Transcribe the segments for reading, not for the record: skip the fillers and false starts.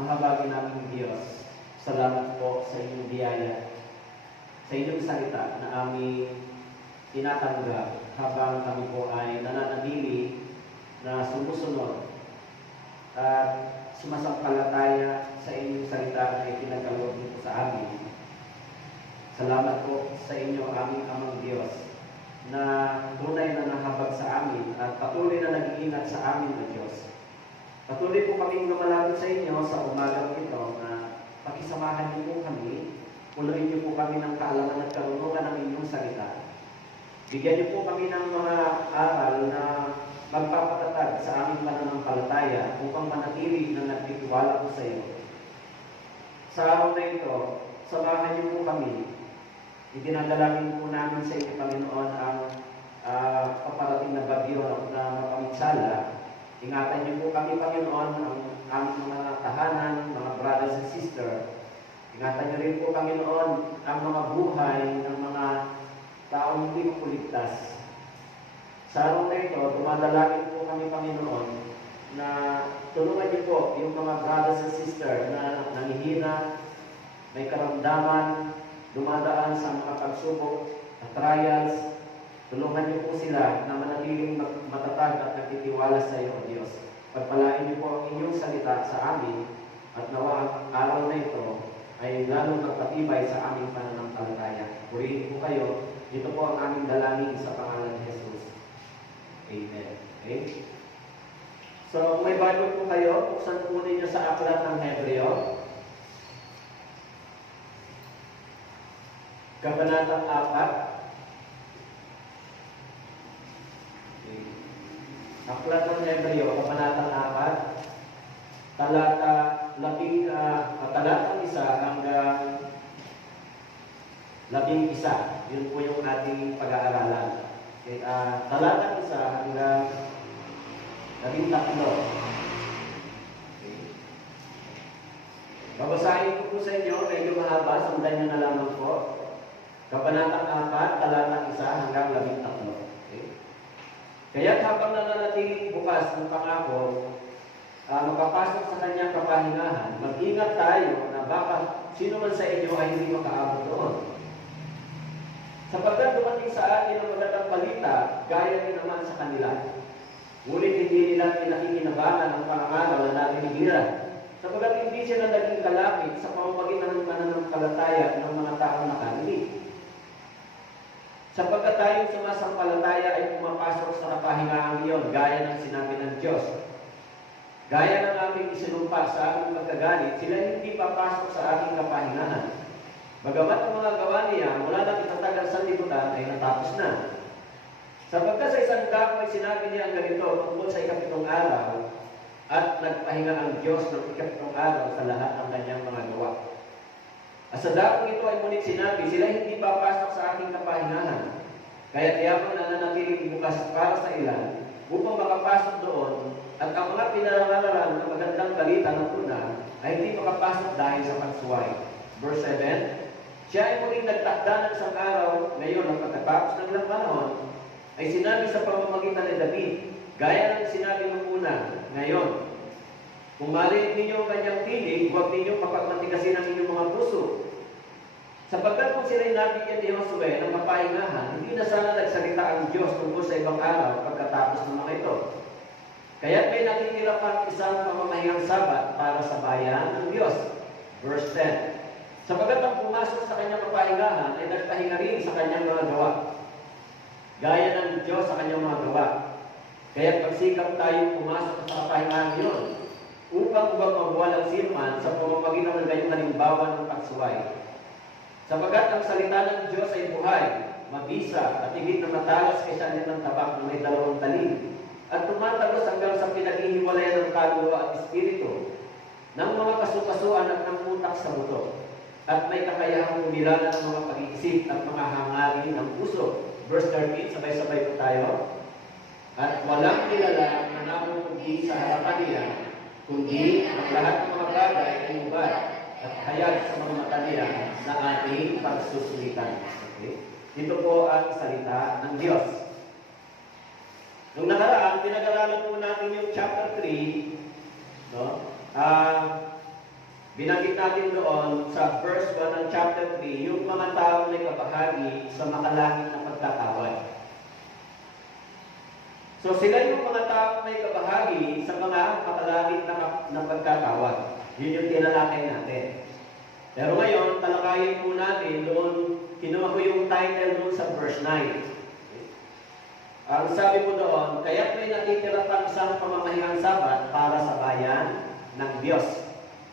Mahabagin naming Diyos, salamat po sa inyong biyaya, sa inyong salita na aming tinatanggap habang kami po ay nananatili na sumusunod at sumasampalataya sa inyong salita na ipinagkaloob niyo po sa amin. Salamat po sa inyo, aming Amang Diyos, na tunay na nahabag sa amin at patuloy na nag-iingat sa amin na Diyos. Patuloy po kaming lumalapit sa inyo sa umagang ito na pakisamahan niyo po kami, punuin niyo po kami ng kaalaman at karunungan ng inyong salita. Bigyan niyo po kami ng mga aral na magpapatatag sa aming pananampalataya upang manatili na nagtitiwala po sa iyo. Sa araw na ito, samahan niyo po kami. Idinadalangin po namin sa inyo, Panginoon, ang paparating na bagyo na mapamitsala. Ingatan niyo po kami, Panginoon, ang aming mga tahanan, mga brothers and sisters. Ingatan niyo rin po, Panginoon, ang mga buhay ng mga taong hindi makuligtas. Sa araw na ito, dumadalangin po kami, Panginoon, na tulungan niyo po yung mga brothers and sisters na nanghihina, may karamdaman, dumadaan sa mga pagsubok at trials. Tulungan niyo po sila na manatiling matatag at nagtitiwala sa iyo, O Diyos. Pagpalain niyo po ang inyong salita sa amin at nawa ang araw na ito ay lalong magpatibay sa aming pananampalataya. Purihin po kayo. Ito po ang aming dalangin sa pangalan ni Jesus. Amen. Okay? So, kung may Bible po kayo, buksan po ninyo sa aklat ng Hebreo. Kabanatang 4. Aklat ng Hebreo, Kabanatang 4, talatang 1 hanggang 11. Yun po yung ating pag-aaralan. Okay, talatang 1 hanggang 13. Okay. Babasahin ko po sa inyo, medyo mahaba, sundan nyo na lamang po. Kabanatang 4, talatang 1 hanggang 13. Kaya habang nananatili bukas ng pangako, makapasok sa kanyang kapahingahan, mag-ingat tayo na baka sino man sa inyo ay hindi makaabot doon. Sapagkat dumating sa atin ang magandang balita, gaya din naman sa kanila. Ngunit hindi nila pinakikinabangan ang pangangalaw na natinigila. Sapagkat hindi sila naging kalapit sa pamamagitan ng pananampalataya ng mga taong nakarinig. Sapagkat tayong sumasampalataya ay pumapasok sa kapahingahan iyon, gaya ng sinabi ng Diyos. Gaya ng aming isinumpa sa aming pagkagalit, sila hindi papasok sa aking kapahingahan. Bagamat ang mga gawa niya mula ng itatagal sa libutan ay natapos na. Sapagkat sa isang dako ay sinabi niya ang ganito tungkol sa ikapitong araw, at nagpahinga ang Diyos ng ikapitong araw sa lahat ng kanyang mga gawa. At sa dakong ito ay ngunit sinabi, sila hindi papasok sa aking kapahingahan. Kaya tiyamang nananatiling bukas para sa ilan, upang makapasok doon, at ang mga pinarangaralan ng magandang balita ng tuna ay hindi makapasok dahil sa pagsuway. Verse 7, siya ay muling nagtakda ng isang araw, ngayon ang pagkatapos ng ilang panahon, ay sinabi sa pamamagitan ni David, gaya ng sinabi ng una, ngayon, kung marinig ninyo ang kanyang tinig, huwag ninyong mapagmatikasin ang inyong mga puso. Sapagkat kung sila'y nabigyan ni Josue ng kapahingahan, hindi na sana nagsalita ang Diyos tungkol sa ibang araw pagkatapos ng mga ito. Kaya't may nakikita pang isang pamamahingang Sabat para sa bayan ng Diyos. Verse 10, sapagkat ang pumasok sa kanyang kapahingahan ay nagpahinga rin sa kanyang mga gawa. Gaya ng Diyos sa kanyang mga gawa. Kaya't pagsikap tayong pumasok sa kapahingahan yun, upang huwag magwalang silman sa pamamagitan ng gayong halimbawa ng pagsuway. Sapagkat ang salita ng Diyos ay buhay, mabisa, at higit na matalas kaysa ng tabak na may 2 talim, at tumatagos hanggang sa pinaghihiwalayan ng kaluluwa at espiritu, ng mga kasukasuan at ng utak sa buto, at may kakayahang umilala ng mga pag-iisip at mga hangarin ng puso. Verse 13, sabay-sabay po tayo. At walang kilala na namupundi sa harapan niya, kundi ang lahat ng mga bagay ay ubad at hayag sa mga mata niya na ating pagsusulitan. Okay? Ito po ang salita ng Diyos. Nung nakaraan, pinag-aralan po natin yung chapter 3, no? Binanggit natin doon sa verse 1 ng chapter 3, yung mga taong may kabahagi sa makalangit na pagkatawad. So sila yung mga taong may kabahagi sa mga makalangit na pagkatawad. Yun yung tinalakay natin. Pero ngayon, talakayin po natin doon, kinuha ko yung title doon sa verse 9. Ang sabi po doon, kaya't may natitira pang isang pamamahirang Sabat para sa bayan ng Diyos.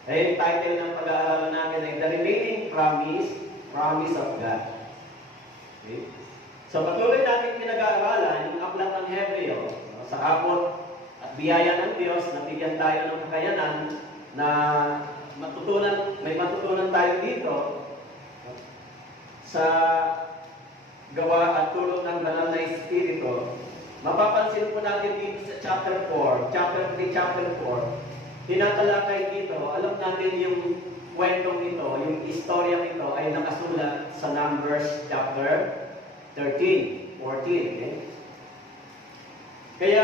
Yung title ng pag-aaralan natin ay The Remaining Promise of God. Okay? So patuloy natin pinag-aaralan yung aklat ng Hebreo sa abot at biyaya ng Diyos na bigyan tayo ng kakayanan na may matutunan tayo dito sa gawa at tulong ng banal na Espiritu. Mapapansin po natin dito sa chapter 3, chapter 4, tinatalakay dito, alam natin yung kwentong ito, yung istoryang ito ay nakasulat sa Numbers chapter 13, 14. Okay? Kaya,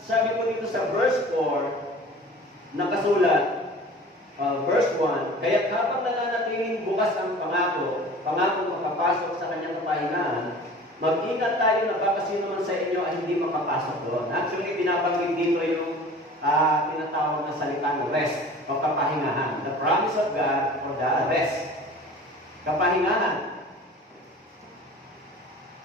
sabi po dito sa verse 4, nakasulat, verse 1, kaya habang nananatiling bukas ang pangako makapasok sa kanyang kapahingahan, mag-ingat tayo na baka sino man sa inyo ay hindi makapasok doon. Actually, binabanggit dito yung tinatawag na salitang rest o kapahingahan. The promise of God for the rest. Kapahingahan.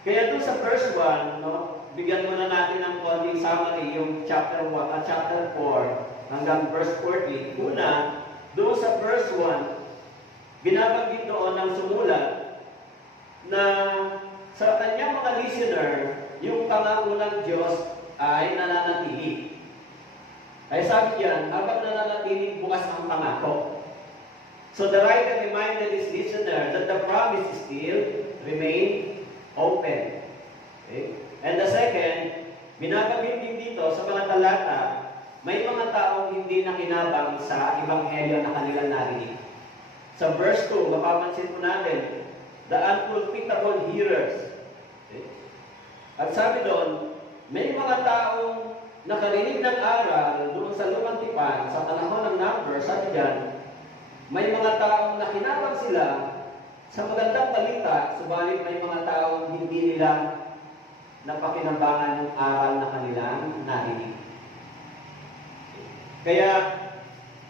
Kaya doon sa verse 1, bigyan muna natin ng konting summary yung chapter 1 at chapter 4 hanggang verse 14. Una, doon sa verse 1, binabanggit doon ng sumulat na sa kanyang mga listener, yung pangako ng Diyos ay nananatili. Ay sabi diyan, habang nananatili bukas ang pangako. So the writer reminded his listener that the promise still remain open. Okay? And the second, binabanggit din dito sa mga talata, may mga taong hindi nakinabang sa ebanghelyo na kanilang narinig. Sa verse 2, mapapansin po natin, the unprofitable hearers. Okay? At sabi doon, may mga taong nakarinig ng aral doon sa lumang tipan, sa panahon ng Numbers, sabi diyan, may mga taong nakinabang sila sa magandang balita, subalit may mga taong hindi nila napakinabangan ng aral na kanilang narinig. Kaya,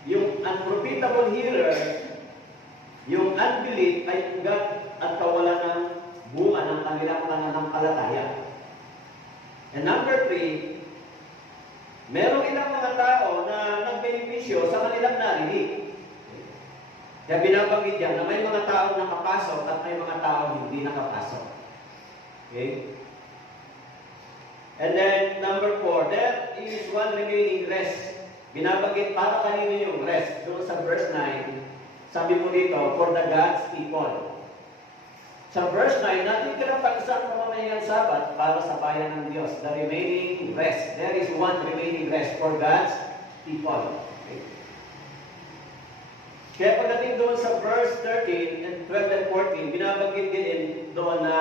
yung unprofitable hearer, yung unbelief ay ugat at kawalan ng bunga ng kanilang pananampalataya. And number 3, merong ilang mga tao na nagbenepisyo sa kanilang narinig. Kaya binabanggit diyan na may mga taong nakapasok at may mga taong hindi nakapasok. Okay? And then, number 4, there is one remaining rest. Binabanggit para kanino yung rest. Doon sa verse 9, sabi mo dito, for the God's people. Sa verse 9, natitira pang isang pamamahirang Sabat para sa bayan ng Diyos. The remaining rest. There is one remaining rest for God's people. Okay. Kaya pagdating doon sa verse 13 and 12 and 14, binabanggit din doon na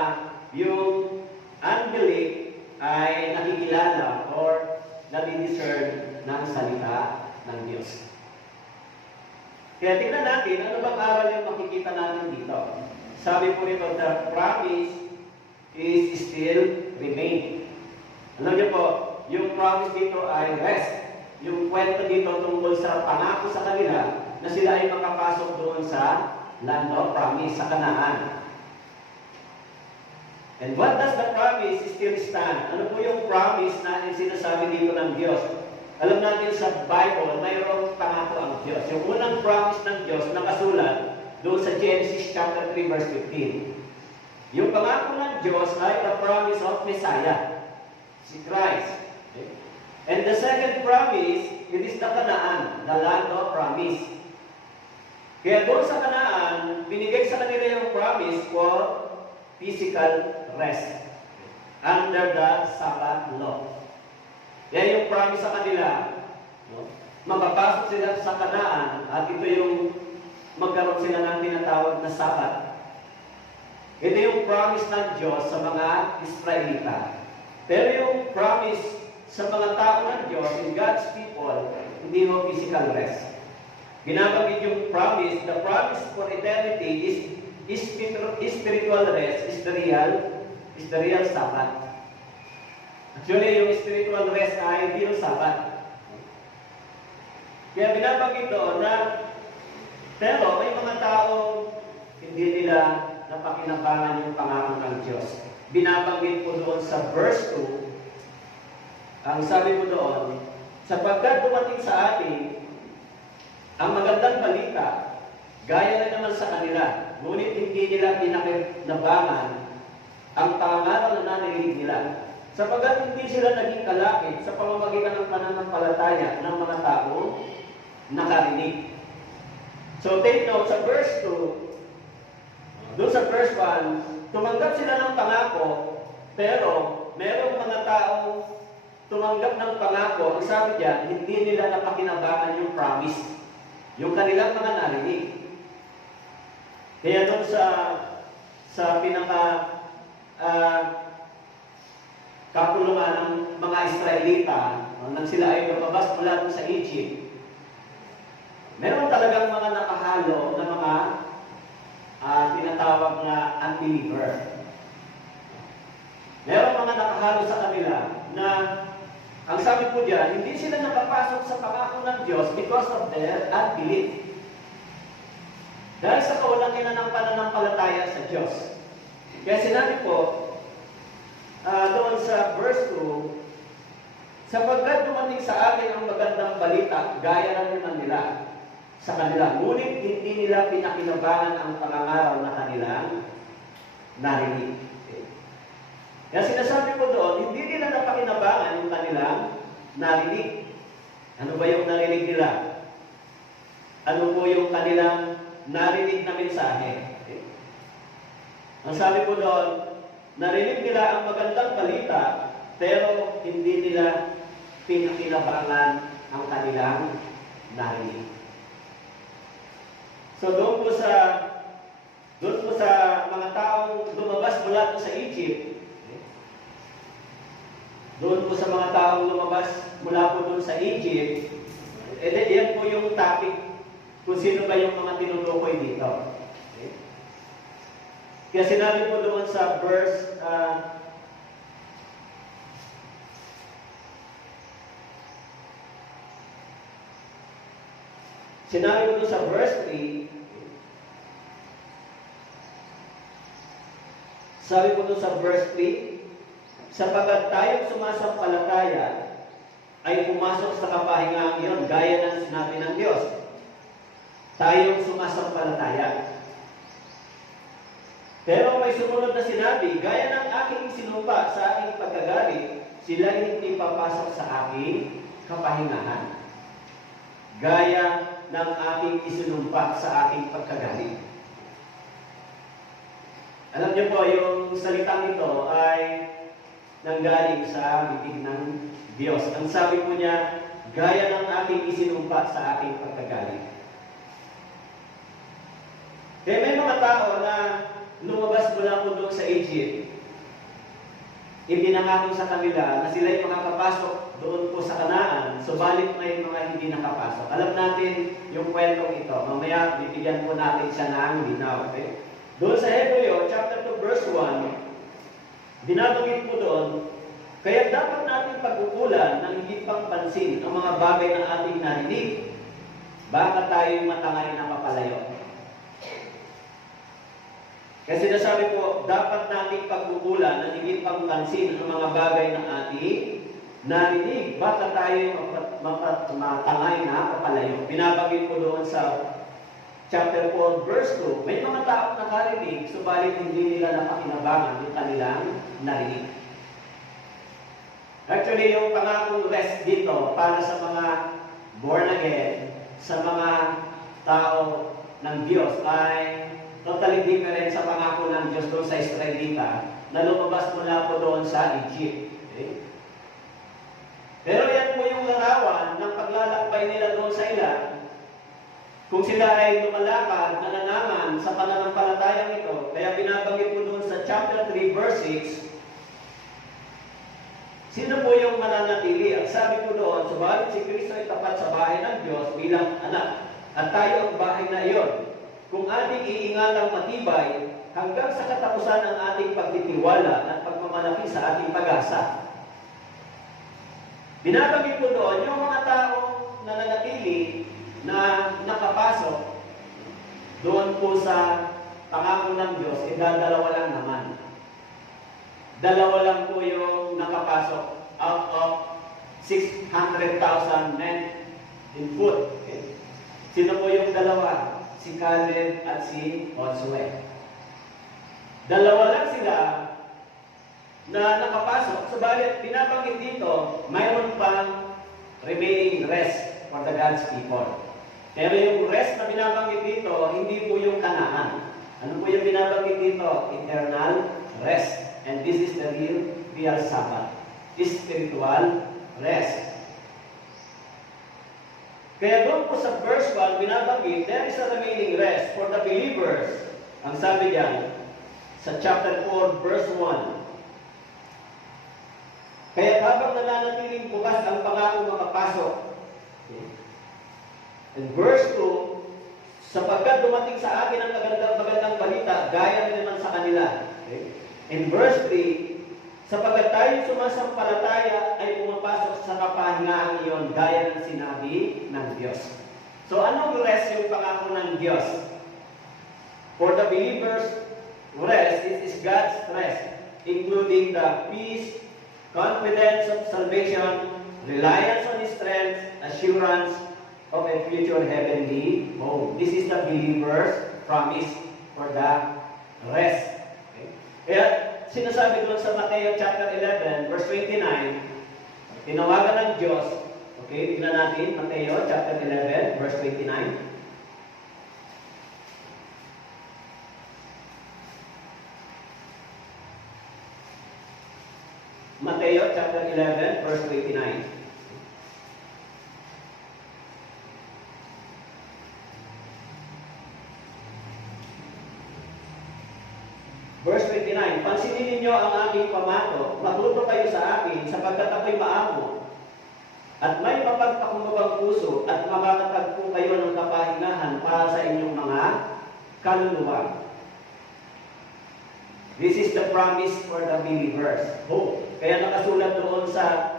yung unbelief ay nakikilala or nadidiscern ng salita ng Diyos. Kaya tingnan natin, ano bang aral yung makikita natin dito? Sabi po nito, the promise is still remain. Alam niyo po, yung promise dito ay rest. Yung kwento dito tungkol sa pangako sa kanila na sila ay makapasok doon sa land of promise, sa Kanaan. And what does the promise still stand? Ano po yung promise na sinasabi dito ng Diyos? Alam natin sa Bible, mayroong pangako ang Diyos. Yung unang promise ng Diyos nakasulat doon sa Genesis chapter 3 verse 15. Yung pangako ng Diyos ay the promise of Messiah, si Christ. Okay? And the second promise, it is the Canaan, the land of promise. Kaya doon sa Canaan, binigay sa kanila yung promise for physical rest under the Sabbath law. Kaya yung promise sa kanila, magpapasok sila sa Kanaan at ito yung magkaroon sila ng tinatawag na Sabbath. Ito yung promise ng Diyos sa mga Israelita. Pero yung promise sa mga tao ng Diyos, in God's people, hindi mo physical rest. Binabanggit yung promise, the promise for eternity is spiritual rest, is the real Sabbath. Actually, yung spiritual rest ay hindi yung Sabbath. Kaya binabanggit doon na, pero may mga tao hindi nila napakinabangan yung pangako ng Diyos. Binabanggit po doon sa verse 2, ang sabi mo doon, sapagkat dumating sa atin ang magandang balita, gaya na naman sa kanila, ngunit hindi nila pinakinabangan ang pangaral na narinig nila. Sapagkat hindi sila naging kalakit sa pamamagitan ng pananampalataya ng mga tao nakarinig. So take note sa verse 2, doon sa verse 1, tumanggap sila ng pangako, pero merong mga tao tumanggap ng pangako, ang sabi diyan, hindi nila napakinabangan yung promise, yung kanilang mga narinig. Kaya doon sa pinaka kapulungan ng mga Israelita, nang sila ay lumabas mula doon sa Egypt, meron talagang mga nakahalo na mga tinatawag na unbeliever. Meron mga nakahalo sa kanila na ang sabi po diyan, hindi sila nakapasok sa pangako ng Diyos because of their unbelief. Dahil sa kawalangan ng pananampalataya sa Diyos. Kaya sinabi po, doon sa verse 2, sapagkat dumating sa akin ang magandang balita, gaya lang naman nila sa kanila. Ngunit hindi nila pinakinabangan ang pangangaral na kanilang narinig. Kaya sinasabi ko doon, hindi nila napakinabangan yung kanilang narinig. Ano ba yung narinig nila? Ano po yung kanilang narinig na mensahe? Ang sabi ko doon, narinig nila ang magandang balita, pero hindi nila pinakinabangan ang kanilang narinig. So doon po sa mga taong lumabas mula sa Egypt, doon po sa mga taong lumabas mula po doon sa Egypt, yan po yung topic kung sino ba yung mga tinutukoy dito. Okay? Kaya sinabi po doon sa verse sinabi po doon sa verse 3, sabi po doon sa verse 3, sapagkat tayong sumasampalataya ay pumasok sa kapahingahan iyon, gaya ng sinabi ng Diyos. Tayong sumasampalataya. Pero may sumunod na sinabi, gaya ng aking sinumpa sa aking pagkagalit, sila hindi papasok sa aking kapahingahan. Gaya ng aking isinumpa sa aking pagkagalit. Alam niyo po, yung salitang ito ay nanggaling sa bibig ng Diyos. Ang sabi po niya, gaya ng aking isinumpa sa aking pagkagalit. Kaya may mga tao na lumabas mula po doon sa Egypt, ipinangako sa kanila na sila'y makakapasok doon po sa Kanaan, subalit may mga hindi nakapasok. Alam natin yung kwentong ito. Mamaya, bibigyan po natin siya ng linaw. Okay? Doon sa Hebreo, chapter 2, verse 1, binabanggit po doon, kaya dapat natin pag-ukulan ng higit pang pansin ang mga bagay na ating narinig. Baka tayo'y matangay na papalayo. Kasi sinasabi po, dapat natin pag-ukulan ng higit pang pansin ang mga bagay na ating narinig. Baka tayo'y matangay na papalayo. Binabanggit po doon sa chapter 4, verse 2, may mga taong nakarinig, subalit hindi nila napakinabangan yung kanilang narinig. Actually, yung pangakong rest dito para sa mga born again, sa mga tao ng Diyos, ay totally different sa pangako ng Diyos doon sa Israelita na lumabas mula po doon sa Egypt. Okay? Pero yan po yung larawan ng paglalakbay nila doon sa ilan. Kung sila ay lumalakad, nananangan sa pananampalatayang ito, kaya binabanggit po doon sa chapter 3, verse 6, sino po yung mananatili? Ang sabi po doon, subalit si Kristo ay tapat sa bahay ng Diyos bilang anak. at tayo ang bahay na iyon. Kung ating iingatang matibay hanggang sa katapusan ng ating pagtitiwala at pagmamalaki sa ating pag-asa. Binabanggit ko doon yung mga taong nananatili na nakapasok doon po sa pangako ng Diyos, dalawa lang naman. Dalawa lang po yung nakapasok out of 600,000 men in foot. Okay? Sino po yung dalawa? Si Caleb at si Joshua. Dalawa lang sila na nakapasok. Subalit, binabanggit dito, mayroon pang remaining rest for the God's people. Pero yung rest na binabanggit dito, hindi po yung Kanaan. Ano po yung binabanggit dito? Eternal rest. And this is the real Sabbath. Spiritual rest. Kaya doon po sa verse 1, binabanggit, there is a remaining rest for the believers. Ang sabi diyan, sa chapter 4, verse 1. Kaya habang nananatiling bukas ang pangako makapasok. And verse 2, sapagkat dumating sa akin ang magandang balita, gaya rin naman sa kanila. Okay? In verse 3, sapagkat tayo sumasampalataya ay pumapasok sa kapahingahan iyon gaya ng sinabi ng Diyos. So anong rest yung pangako ng Diyos? For the believers, rest is God's rest, including the peace, confidence of salvation, reliance on His strength, assurance of a future heavenly home. This is the believer's promise for the rest. Kaya, sinasabi doon sa Mateo chapter 11, verse 29, tinawagan ng Diyos. Okay, tingnan natin, Mateo chapter 11, verse 29. Mateo chapter 11, verse 29. Verse 29, pansinin ninyo ang aking pamato, magluto kayo sa akin, sapagkat ako'y maamo, at may mapagpakumbabang puso, at makakatagpo kayo ng kapahingahan para sa inyong mga kaluluwa. This is the promise for the believers. Hope. Kaya nakasulat doon sa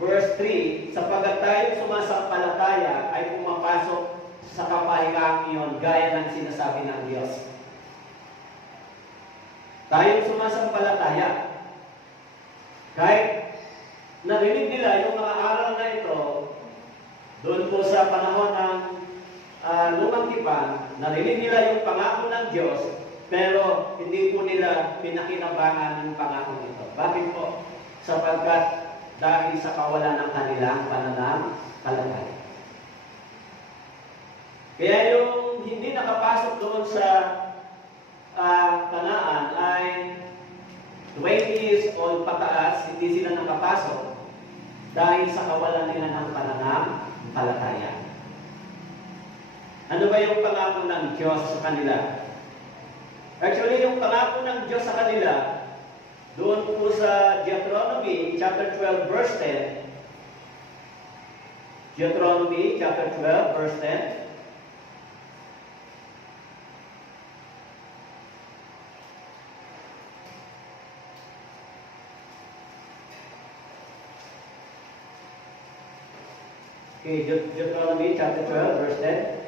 verse 3, sapagkat tayo sumasampalataya ay pumapasok sa kapahingahan iyon, gaya ng sinasabi ng Diyos. Tayong sumasampalataya. Kahit narinig nila yung mga aral na ito, doon po sa panahon ng lumang tipan, narinig nila yung pangako ng Diyos, pero hindi po nila pinakinabangan yung pangako nito. Bakit po? Sapagkat dahil sa kawalan ng kanilang pananampalataya. Kaya yung hindi nakapasok doon sa Kanaan ay 20 years old pataas, hindi sila nakapasok dahil sa kawalan nila ng pananampalataya. Ano ba yung pangako ng Diyos sa kanila? Actually, yung pangako ng Diyos sa kanila, doon po sa Deuteronomy chapter 12, verse 10. Deuteronomy chapter 12, verse 10. Okay, Deuteronomy chapter 12, verse 10.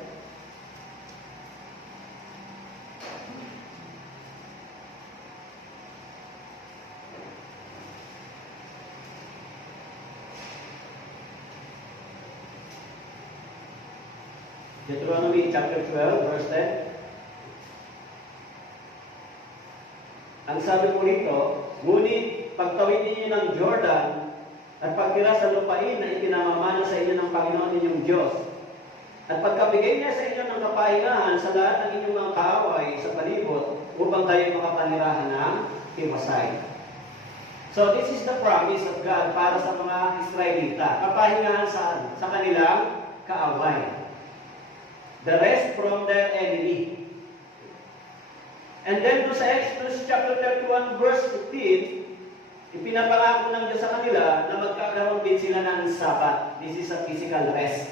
Deuteronomy chapter 12, verse 10. Ang sabi po rito, ngunit pagtawid ninyo ng Jordan at pagtira sa lupain na itinamamana sa inyo ng Panginoon ninyong Diyos, at pagkabigay niya sa inyo ng kapahingahan sa lahat ng inyong mga kaaway sa palibot, upang kayo makapanirahan ng hiwasay. So this is the promise of God para sa mga Israelita. Kapahingahan sa kanilang kaaway. The rest from their enemy. And then sa Exodus chapter 31 verse 15, ipinapangako ng Diyos sa kanila na magkakaroon din sila ng Sabat. This is a physical rest.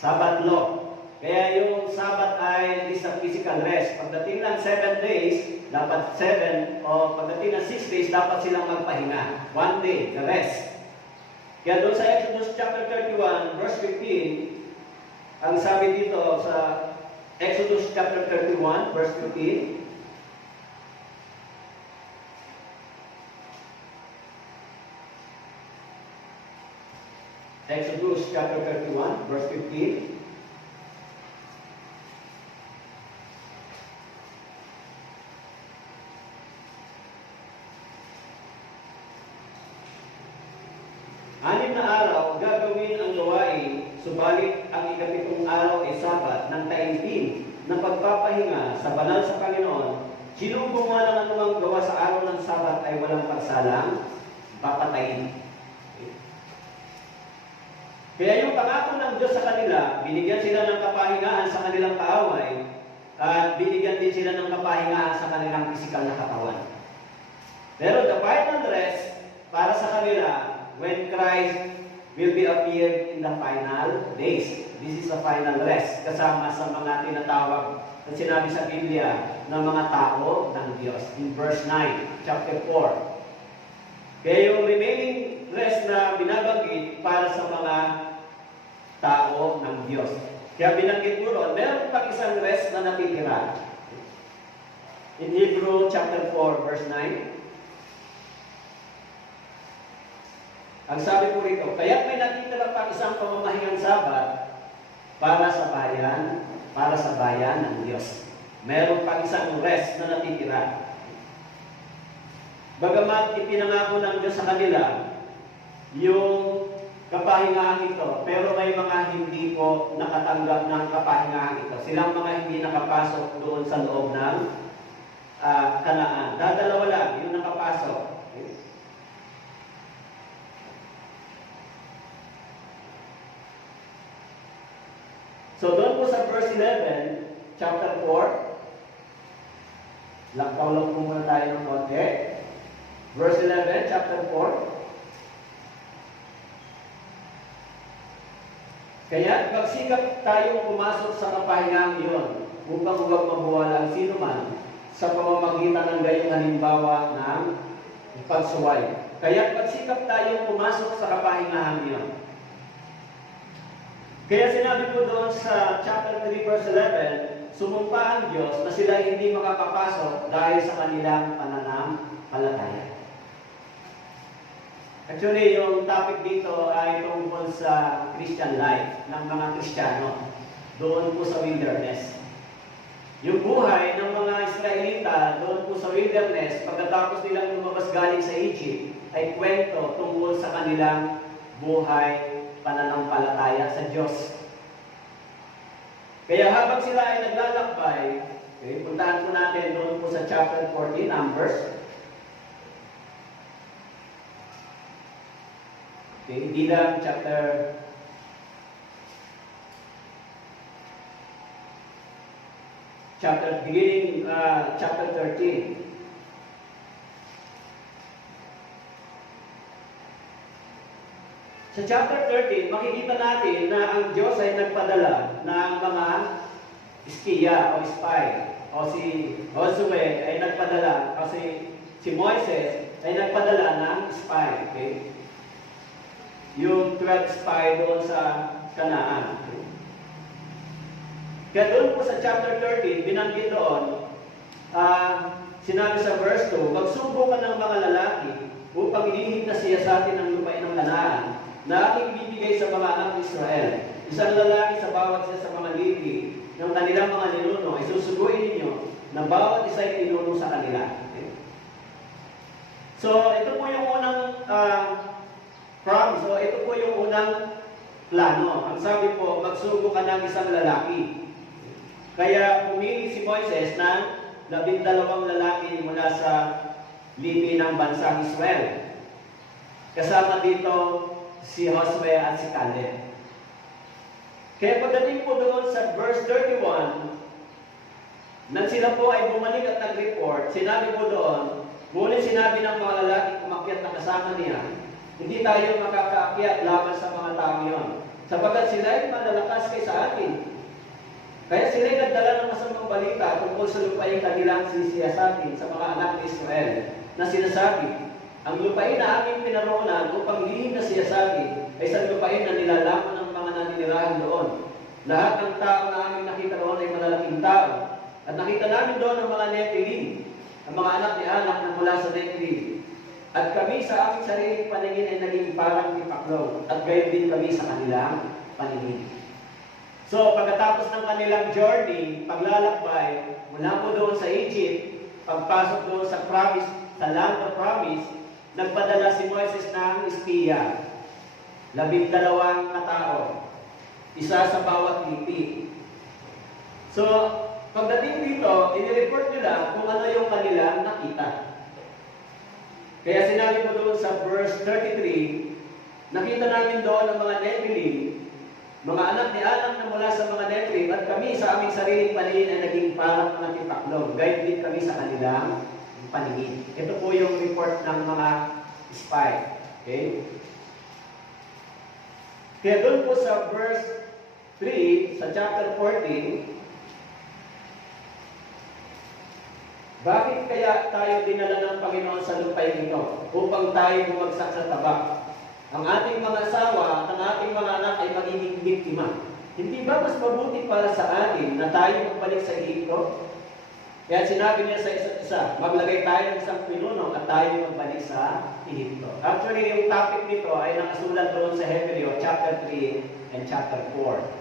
Sabbath law. Kaya yung Sabbath ay is a physical rest. Pagdating ng 7 days, dapat 7, o pagdating ng 6 days, dapat silang magpahinga. 1 day, the rest. Kaya doon sa Exodus chapter 31, verse 15, ang sabi dito sa Exodus chapter 31, verse 15, Exodus chapter 31, verse 15. Anim na araw, gagawin ang gawain, subalit ang ikapitong araw ay Sabat ng taimtim ng pagpapahinga sa banal sa Panginoon. Sinong gumawa ng anumang gawa sa araw ng Sabat ay walang pagsalang, papatayin. Kaya yung pangako ng Diyos sa kanila, binigyan sila ng kapahingaan sa kanilang kaaway, at binigyan din sila ng kapahingaan sa kanilang pisikal na katawan. Pero the final rest para sa kanila, when Christ will be appeared in the final days. This is the final rest, kasama sa mga tinatawag na sinabi sa Biblia ng mga tao ng Diyos. In verse 9, chapter 4. Kaya yung remaining rest na binabanggit para sa mga tao ng Diyos. Kaya binanggit mo ron, meron pang isang rest na natitira. In Hebrew chapter 4, verse 9, ang sabi po rito, kaya may natitira pang isang pamamahingang Sabat para sa bayan ng Diyos. Meron pang isang rest na natitira. Bagamat ipinangako ng Diyos sa kanila yung kapahingahan ito, pero may mga hindi po nakatanggap ng kapahingahan ito. Silang mga hindi nakapasok doon sa loob ng Kanaan. Dadalawa lang yung nakapasok. Okay? So doon po sa verse 11, chapter 4, laktaw-lang po muna tayo ng konti. Verse 11, chapter 4. Kaya magsikap tayong pumasok sa kapahingahan iyon upang huwag mabuwala ang sino man sa pamamagitan ng gayong halimbawa ng pagsuway. Kaya magsikap tayong pumasok sa kapahingahan iyon. Kaya sinabi ko doon sa chapter 3 verse 11, sumumpa ang Diyos na sila hindi makakapasok dahil sa kanilang pananampalataya. Actually, yung topic dito ay tungkol sa Christian life ng mga Kristiyano doon po sa wilderness. Yung buhay ng mga Israelita doon po sa wilderness, pagkatapos nilang lumabas galing sa Egypt, ay kwento tungkol sa kanilang buhay pananampalataya sa Diyos. Kaya habang sila ay naglalakbay, okay, puntahan po natin doon po sa chapter 14, Numbers. Okay, hindi lang chapter 13. Sa chapter 13, makikita natin na ang Diyos ay nagpadala ng mga espiya o spy. O si Josue ay nagpadala, o si Moises ay nagpadala ng spy. Okay? Yung 12 spy doon sa Kanaan. Okay? Kaya doon po sa chapter 13, binanggit doon, sinabi sa verse 2, magsubo ka ng mga lalaki upang ilihim na siya sa atin ang lupain ng Kanaan na aking bibigay sa mga anak ng Israel. Isang lalaki sa bawat isa sa mga lipi ng kanilang mga ninuno ay susuguin ninyo na bawat isa ay ninuno sa kanila. Okay? So, ito po yung unang promise. So, ito po yung unang plano. Ang sabi po, magsugo ka ng isang lalaki. Kaya pumili si Moises ng 12 lalaki mula sa lipi ng bansang Israel. Kasama dito si Josue at si Caleb. Kaya pagdating po doon sa verse 31, nang sila po ay bumalik at nag-report, sinabi po doon, ngunit sinabi ng mga lalaki umakyat na kasama niya, hindi tayo makakaakyat laban sa mga tao yon, sapagkat sila ay malalakas kaysa atin. Kaya sila ay nagdala ng masamang balita tungkol sa lupain kanilang sisiyasatin sa mga anak ni Israel na sinasabi, ang lupain na aming pinaroonan upang lihim na siyasatin ay sa lupain na nilalaman ng mga naninirahan doon. Lahat ng tao na aming nakita roon ay malalaking tao. At nakita namin doon ang mga Nephilim, ang mga anak ni Anak na mula sa Nephilim. At kami sa aming sariling paningin ay naging parang tipaklaw. At gayon din kami sa kanilang paningin. So, pagkatapos ng kanilang journey, paglalakbay, mula po doon sa Egypt, pagpasok doon sa promise, sa land of promise, nagpadala si Moises ng espiya. 12 katao. Isa sa bawat lipi. So, pagdating dito, inireport nila kung ano yung kanilang nakita. Kaya sinabi mo doon sa verse 33, nakita namin doon ang mga Nephilim, mga anak ni Anak na mula sa mga Nephilim, at kami sa aming sariling paningin ay naging parang mga tipaklong. Guide din kami sa kanilang paningin. Ito po yung report ng mga spy. Okay? Kaya doon po sa verse 3, sa chapter 14, bakit kaya tayo dinala ng Panginoon sa lupain ito upang tayo bumagsak sa tabak? Ang ating mga asawa at ang ating mga anak ay magiging biktima. Hindi ba mas mabuti para sa atin na tayo magbalik sa Egypto? Kaya sinabi niya sa isa't isa, maglagay tayo ng isang pinuno at tayo magbalik sa Egypto. Actually, yung topic nito ay nakasulat doon sa Hebreo chapter 3 and chapter 4.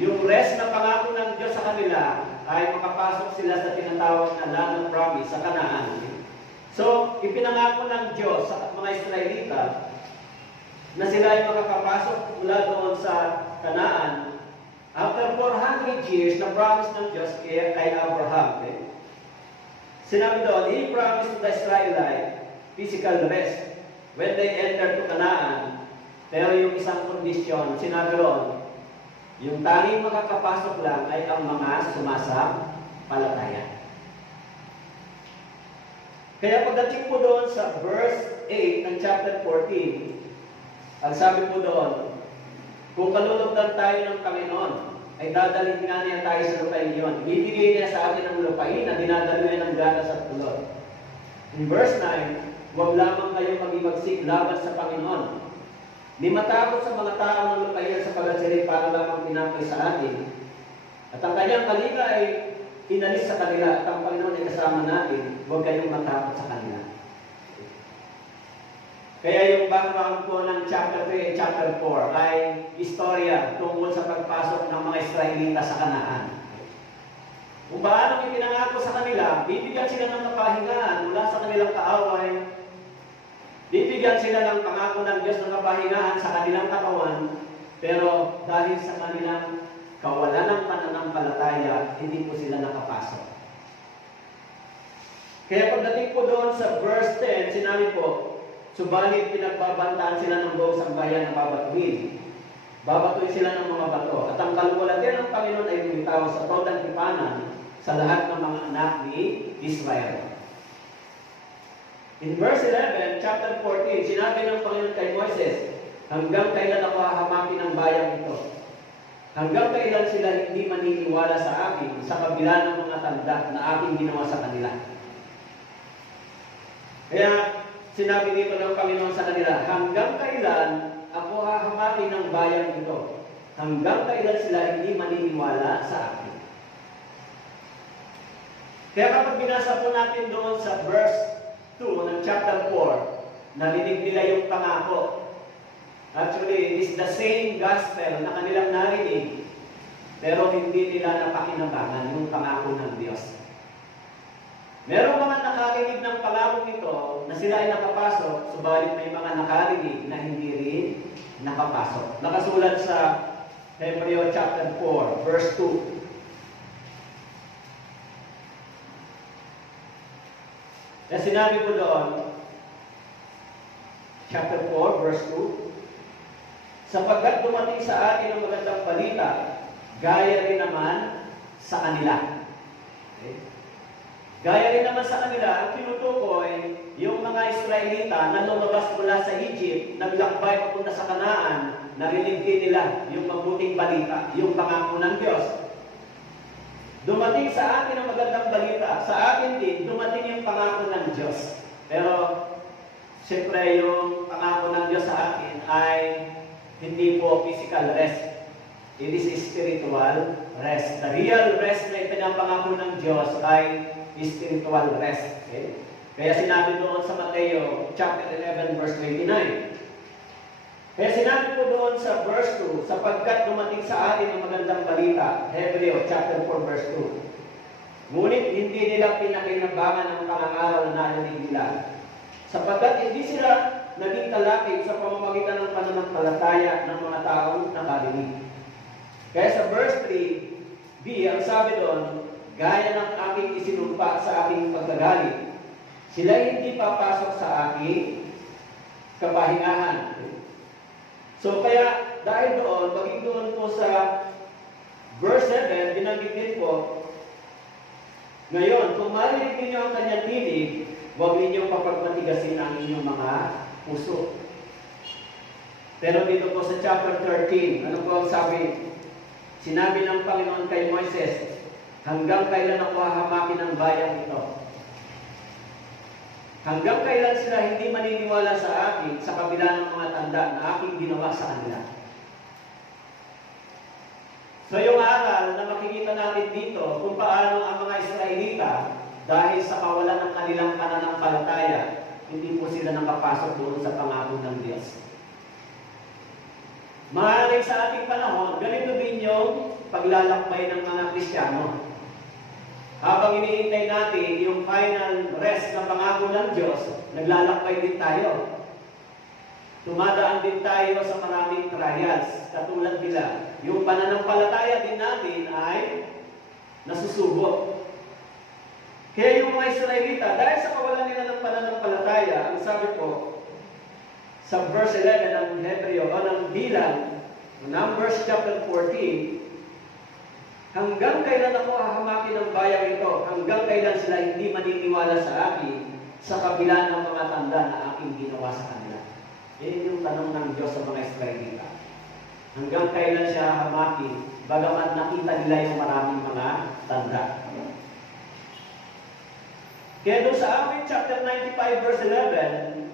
Yung rest na pangako ng Diyos sa kanila ay makapasok sila sa tinatawag na land of promise sa Kanaan. So, ipinangako ng Diyos sa mga Israelita na sila ay makakapasok mula doon sa Kanaan after 400 years na promise ng Diyos kay Abraham. Okay? Sinabi doon, He promised to the Israelites physical rest when they enter to Canaan. Pero yung isang kondisyon, sinabi doon, yung tanging makakapasok lang ay ang mga sumasampalataya. Kaya pagdating po doon sa verse 8 ng chapter 14, ang sabi po doon, kung kalulugdan tayo ng Panginoon, ay dadalhin nga niya tayo sa lupain yun. Bibigay niya sa atin ang lupain na dinadalhin ng gatas at tulot. In verse 9, huwag lamang kayo mag-ibagsik laban sa Panginoon. Di matakot sa mga tao ng lupain sa pagkasirin para lamang pinapay sa atin. At ang kanyang kalinga ay inalis sa kanila at ang Panginoon ay kasama natin, huwag kayong matakot sa kanila. Kaya yung background po ng chapter 3 and chapter 4 ay istorya tungkol sa pagpasok ng mga Israelita sa Kanaan. Kung paano ipinangako sa kanila, bibigyan sila ng kapahingahan mula sa kanilang kaaway, bibigyan sila ng pangako ng Diyos ng kapahingahan sa kanilang katawan, pero dahil sa kanilang kawalan ng pananampalataya, hindi po sila nakapasok. Kaya pagdating po doon sa verse 10, sinabi po, subalit pinagbabantaan sila ng buong sambayan na babatuhin. Babatuhin sila ng mga bato. At ang kaluwalhatian ng Panginoon ay lumitaw sa todang tipanan sa lahat ng mga anak ni Israel. In verse 11, chapter 14, sinabi ng Panginoon kay Moises, hanggang kailan ako hahamakin ng bayang ito? Hanggang kailan sila hindi maniniwala sa akin sa kabila ng mga tanda na aking ginawa sa kanila? Kaya sinabi dito ng Panginoon sa kanila, hanggang kailan ako hahamakin ng bayang ito? Hanggang kailan sila hindi maniniwala sa akin? Kaya kapag binasa po natin doon sa verse 2 ng chapter 4, narinig nila yung pangako. Actually, it is the same gospel na kanilang narinig, pero hindi nila napakinabangan yung pangako ng Diyos. Merong mga nakarinig ng pangako nito na sila ay nakapasok, subalit may mga nakarinig na hindi rin nakapasok. Nakasulat sa Hebreo chapter 4, verse 2. Kaya sinabi ko doon, chapter 4, verse 2, sapagkat dumating sa atin ang magandang balita, gaya rin naman sa kanila. Okay? Gaya rin naman sa kanila, ang tinutukoy, yung mga Israelita na lumabas mula sa Egypt, naglakbay papunta sa Kanaan, narinig din nila yung mabuting balita, yung pangako ng Diyos. Dumating sa atin ang magandang balita. Sa atin din, dumating yung pangako ng Diyos. Pero, siyempre, yung pangako ng Diyos sa atin ay hindi po physical rest. It is spiritual rest. The real rest na ipinapangako ng Diyos ay spiritual rest. Okay? Kaya sinabi doon sa Mateo chapter 11 verse 29. Kaya sinabi po doon sa verse 2, sapagkat dumating sa atin ang magandang balita, Hebreo chapter 4 verse 2. Ngunit hindi nila pinakinabangan ang pangangaraw na narinig nila. Sapagkat hindi sila naging kalapit sa pamamagitan ng pananampalataya ng mga taong nakarinig. Kaya sa verse 3b, ang sabi doon, gaya ng aking isinumpa sa aking pagkagalit, sila hindi papasok sa aking kapahingahan. So kaya dahil doon, maging doon po sa verse 7, binanggit din po, ngayon, kung marinig ninyo ang kanyang tinig, huwag ninyong papagmatigasin ang inyong mga puso. Pero dito po sa chapter 13, ano po ang sabi? Sinabi ng Panginoon kay Moises, hanggang kailan ako hahamakin ang bayang ito? Hanggang kailan sila hindi maniniwala sa akin sa kabila ng mga tanda na aking ginawa sa kanila? So yung aral na makikita natin dito kung paano ang mga Israelita, dahil sa kawalan ng kanilang pananampalataya, hindi po sila nakapasok doon sa pangako ng Diyos. Maaaring sa ating panahon, ganito din yung paglalakbay ng mga Kristiyano. Habang iniintay natin yung final rest ng pangako ng Diyos, naglalakbay din tayo. Tumadaan din tayo sa maraming trials, katulad nila. Yung pananampalataya din natin ay nasusubok. Kaya yung mga Israelita, dahil sa kawalan nila ng pananampalataya, ang sabi ko, sa verse 11 ng Hebreo, o ng Bilang, Numbers chapter 14, hanggang kailan ako hahamakin ng bayang ito? Hanggang kailan sila hindi maniniwala sa akin sa kabila ng mga tanda na aking ginawa sa kanila? Yan yung tanong ng Diyos sa mga Israelita. Hanggang kailan siya hahamakin, bagamat nakita nila yung maraming mga tanda. Kaya doon sa amin, chapter 95, verse 11,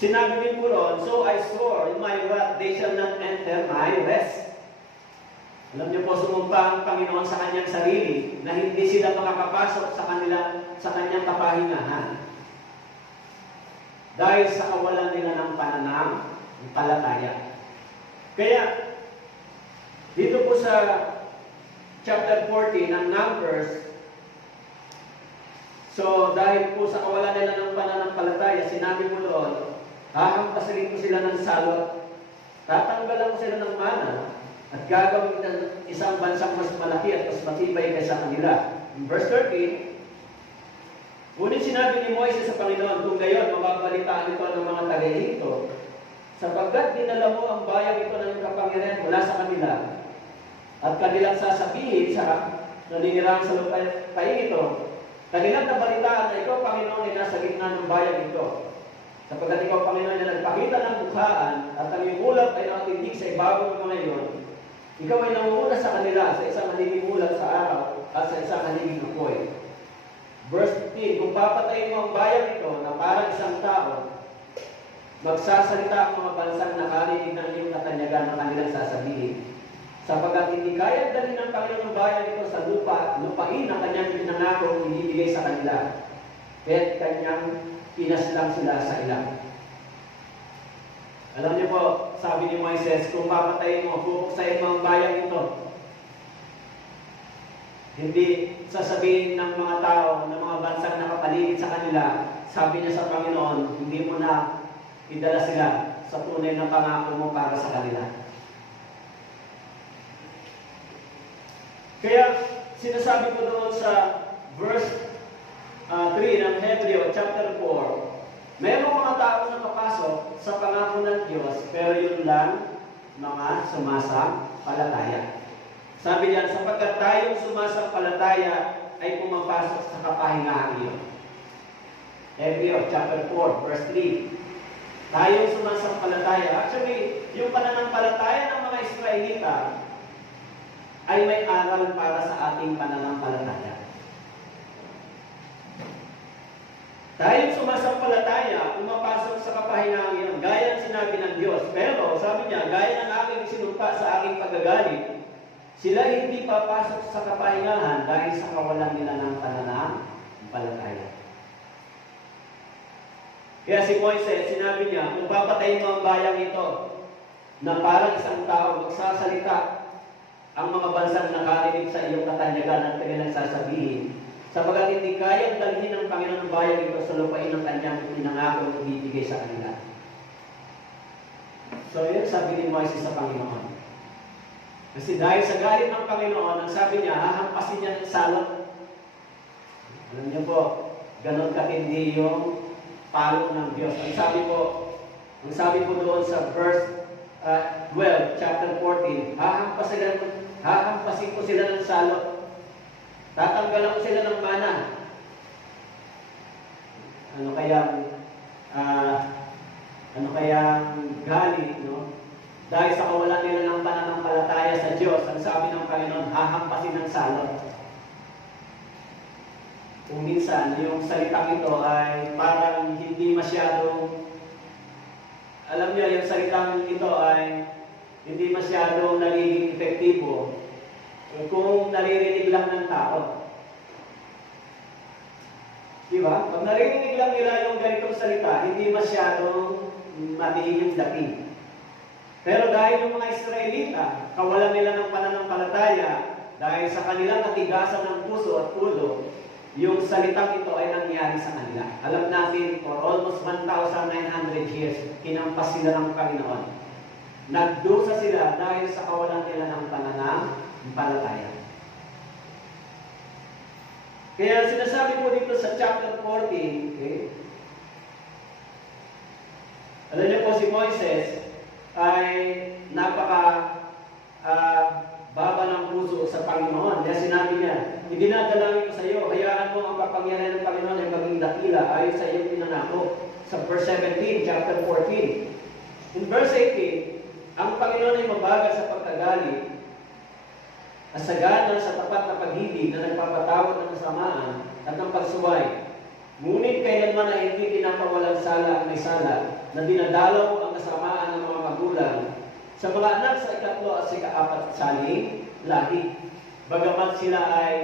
sinabi din po ron, so I swore in my wrath, they shall not enter my rest. Alam niyo po, sumumpa ang Panginoon sa kanyang sarili na hindi sila makakapasok sa kanyang kapahingahan. Dahil sa kawalan nila ng pananampalataya. Kaya, dito po sa chapter 14 ng Numbers, so dahil po sa kawalan nila ng pananampalataya, sinabi mo doon, hahampasalin ko sila ng salot, tatanggalan ko sila ng mana, at gagawin ng isang bansang mas malaki at mas matibay kaysa kanila. In verse 13, ngunit sinabi ni Moises sa Panginoon, kung gayon, mababalitaan ito ng mga taga-Ehipto, sapagkat dinala mo ang bayang ito ng kapangyarihan mula sa kanila, at kanilang sasabihin sa naninirang sa lupain ito, kanilang nabalitaan na ikaw, Panginoon, ay nasa gitna ng bayang ito. Sapagkat ikaw, Panginoon, na nagpakita ng bukhaan at ang iyong ulat ay nakatindig sa ibabaw ng mga iyon, ikaw ay nangunguna sa kanila sa isang haliging ulat sa araw at sa isang haliging apoy. Verse 15, kung papatayin mo ang bayang ito na parang isang tao, magsasalita ang mga bansang nakarinig ng iyong katanyagan na kanilang sasabihin. Sapagkat hindi kaya dalhin ng Panginoon ang bayang ito sa lupain na kanyang pinangako ibibigay sa kanila. Kaya't kanyang pinaslang sila sa ilang. Alam niyo po, sabi ni Moises, kung papatayin mo, pupuksayin mo ang bayang ito. Hindi sasabihin ng mga tao, ng mga bansang nakapaligid sa kanila, sabi niya sa Panginoon, hindi mo na idala sila sa tunay na pangako mo para sa kanila. Kaya, sinasabi ko doon sa verse 3 ng Hebreo, chapter 4, mayroong mga tao na nakapasok sa pangako ng Diyos, pero yun lang, mga sumasampalataya. Sabi niyan, sapagkat tayong sumasampalataya ay pumapasok sa kapahingahan iyon. Hebreo chapter 4, verse 3. Tayong sumasampalataya, actually, yung pananampalataya ng mga Israelita ay may aral para sa ating pananampalataya. Tayong sumasampalataya, pumapasok sa kapahingahan iyon, gaya ng sinabi ng Diyos. Pero, sabi niya, gaya ng aking sinumpa sa aking pagagalit, sila hindi papasok sa kapahingahan dahil sa kawalan nila ng pananampalataya. Kaya si Moises, sinabi niya, kung papatayin mo ang bayang ito, na parang isang tao magsasalita, ang mga bansang nakarinig sa iyong katanyagan at kanilang sasabihin, sapagat hindi kayang dalhin ng Panginoon ang bayang ito sa lupain ng kanyang pinangako at ibibigay sa kanila. So yun sabi ni Moises sa Panginoon. Kasi dahil sa galit ng Panginoon, ang sabi niya, hahampasin niya ng salot. Alam niyo po, ganon katindi yung palo ng Diyos. Ang sabi po doon sa verse 12, chapter 14, hahampasin ko sila ng salot. Tatanggalan ko sila ng mana. Ano kayang galit, no? Dahil sa kawalan nila ng pananampalataya sa Diyos, ang sabi ng Panginoon, hahampasin ng salot. Kung minsan, yung salitang ito ay parang hindi masyadong, alam niyo, yung salitang ito ay hindi masyadong nagiging epektibo kung naririnig lang ng tao. Diba? Pag naririnig lang nila yung ganitong salita, hindi masyadong matihin yung dating. Pero dahil yung mga Israelita, kawalan nila ng pananampalataya, dahil sa kanilang katigasan ng puso at ulo, yung salitang ito ay nangyari sa kanila. Alam natin, for almost 1,900 years, kinampas sila ng Panginoon. Nagdusa sila dahil sa kawalan nila ng pananampalataya. Kaya sinasabi po dito sa chapter 14, okay? Alam niyo po si Moises ay baba ng puso sa Panginoon. Kaya sinabi niya, idinadalangin ko sa iyo, hayaan mo ang kapangyarihan ng Panginoon ay maging dakila ayon sa iyong pinanako. Sa verse 17, chapter 14. In verse 18, ang Panginoon ay mabagal sa pagkagalit, asagana sa tapat na pag-ibig na nagpapatawad ng kasamaan at ng pagsuway. Ngunit kailanman ay hindi pinapawalang sala ang may sala, na dinadalaw ang kasamaan ng mga magulang sa mga anak sa ikatlo at sa ikaapat saling lahi. Bagamat sila ay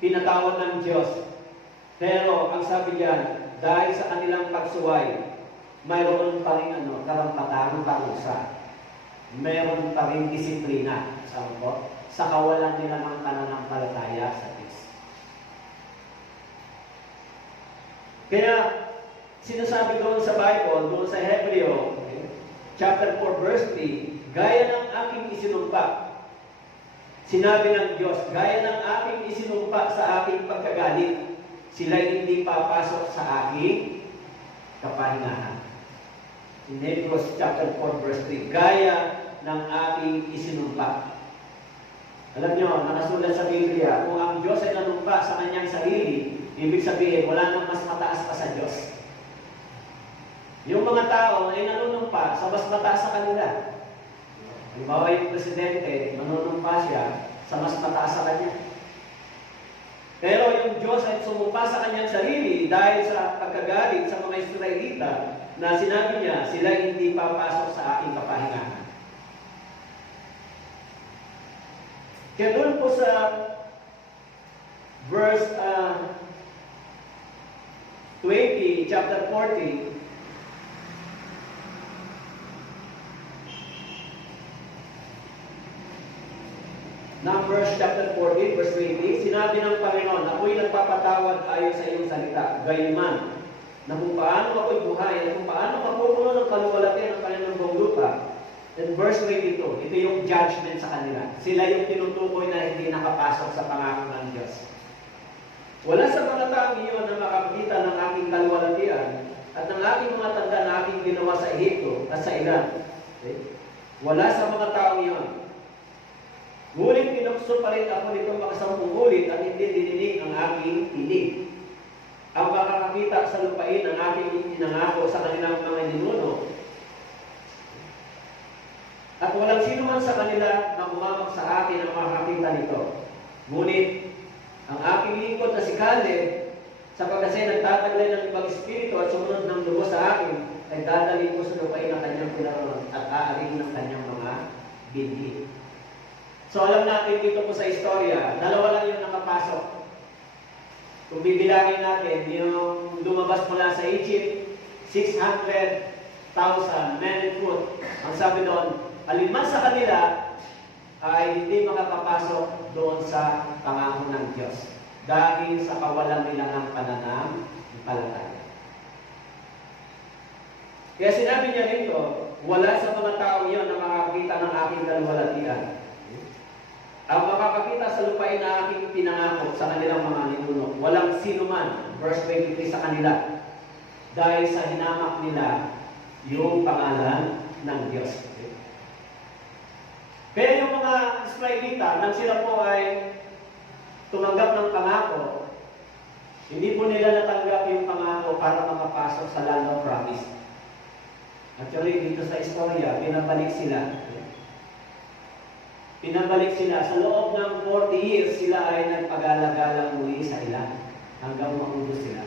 pinatawad ng Diyos, pero ang sabi diyan, dahil sa kanilang pagsuway, mayroon pa rin karampatang parusa. Mayroon pa rin disiplina. Sabi ko, sa kawalan nila ng pananampalataya sa Diyos. Kaya, sinasabi doon sa Bible, doon sa Hebreo, chapter 4, verse 3, gaya ng aking isinumpa, sinabi ng Diyos, gaya ng aking isinumpa sa aking pagkagalit, sila hindi papasok sa aking kapahingahan. In Hebrews chapter 4, verse 3, gaya ng aking isinumpa. Alam nyo, nakasulat sa Biblia, kung ang Diyos ay nanumpa sa kanyang sarili, ibig sabihin, wala nang mas mataas pa sa Diyos. Yung mga tao ay nanunumpa sa mas mataas sa kanila. Halimbawa yung presidente, nanunumpa siya sa mas mataas sa kanya. Pero yung Diyos ay sumumpa sa kanyang sarili dahil sa pagkagalit sa mga Israelita na sinabi niya, sila hindi papasok sa aking kapahingahan. Kaya doon po sa verse 20, chapter 40, Numbers chapter 40, verse 20, sinabi ng Panginoon, ako'y nagpapatawad ayon sa iyong salita, gayunman, na kung paano ako'y buhay, na kung paano mapupuno ng kaluwalhatian ng kanilang buong lupa. And verse 22, ito yung judgment sa kanila. Sila yung tinutukoy na hindi nakapasok sa pangako ng Diyos. Wala sa mga taong iyon na makakita ng aking kaluwalhatian at ng aking mga tanda na aking ginawa sa Ehipto at sa Iran. Okay? Wala sa mga taong iyon. Ngunit pinukso pa rin ako nitong makasampung ulit at hindi dininig ang aking tinig. Ang makakakita sa lupain ang aking itinangako sa kanilang mga ninuno. At walang sino man sa kanila na umamang sa akin ang makakakita nito. Ngunit ang aking lingkod na si Caleb, sapagkat siya nagtataglay ng ibang espiritu at sumunod ng dugo sa akin, ay dadalhin ko sa lupain ng kanyang pinaroon at aaring ng kanyang mga binhi. So alam natin dito po sa istorya, dalawa lang yung nakapasok. Kung bibilangin natin, yung lumabas mula sa Egypt, 600,000 men and foot. Ang sabi doon, alinman sa kanila ay hindi makakapasok doon sa pangako ng Diyos dahil sa kawalan nila ng pananampalataya. Kaya sinabi niya rito, wala sa mga tao iyon na makakita ng aking kaluwalhatian. Ang makakakita sa lupain na aking pinangako sa kanilang mga ninuno, walang sino man, verse 23 sa kanila, dahil sa hinamak nila yung pangalan ng Diyos. Kaya yung mga Israelita, nang sila po ay tumanggap ng pangako, hindi po nila natanggap yung pangako para makapasok sa land of promise. Actually, dito sa istorya, pinabalik sila. Sa loob ng 40 years, sila ay nagpagala-galang muli sa ilan hanggang maubos sila.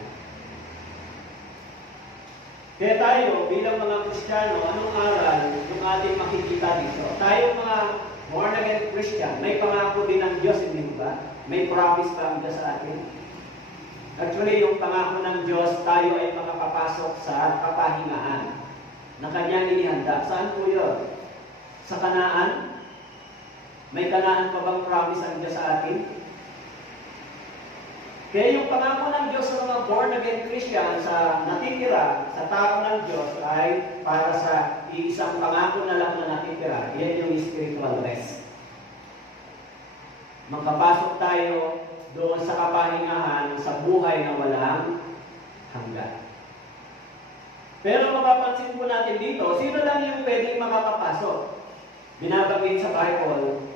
Kaya tayo, bilang mga Kristiyano, anong aral yung ating makikita dito? Tayo mga born-again Christian, may pangako din ng Diyos, hindi ba? May promise pa ang Diyos sa atin. Actually, yung pangako ng Diyos, tayo ay makapapasok sa kapahingahan na Kanyang inihanda. Saan po yun? Sa Kanaan? May Kanaan pa bang promise ang Diyos sa atin? Kaya yung pangako ng Diyos sa mga born-again Christian sa natitira sa tao ng Diyos ay para sa isang pangako na lang na natitira. Yan yung spiritual rest. Magpapasok tayo doon sa kapahingahan sa buhay na walang hanggan. Pero mapapansin po natin dito, sino lang yung pwedeng makakapasok? Binabanggit sa Bible,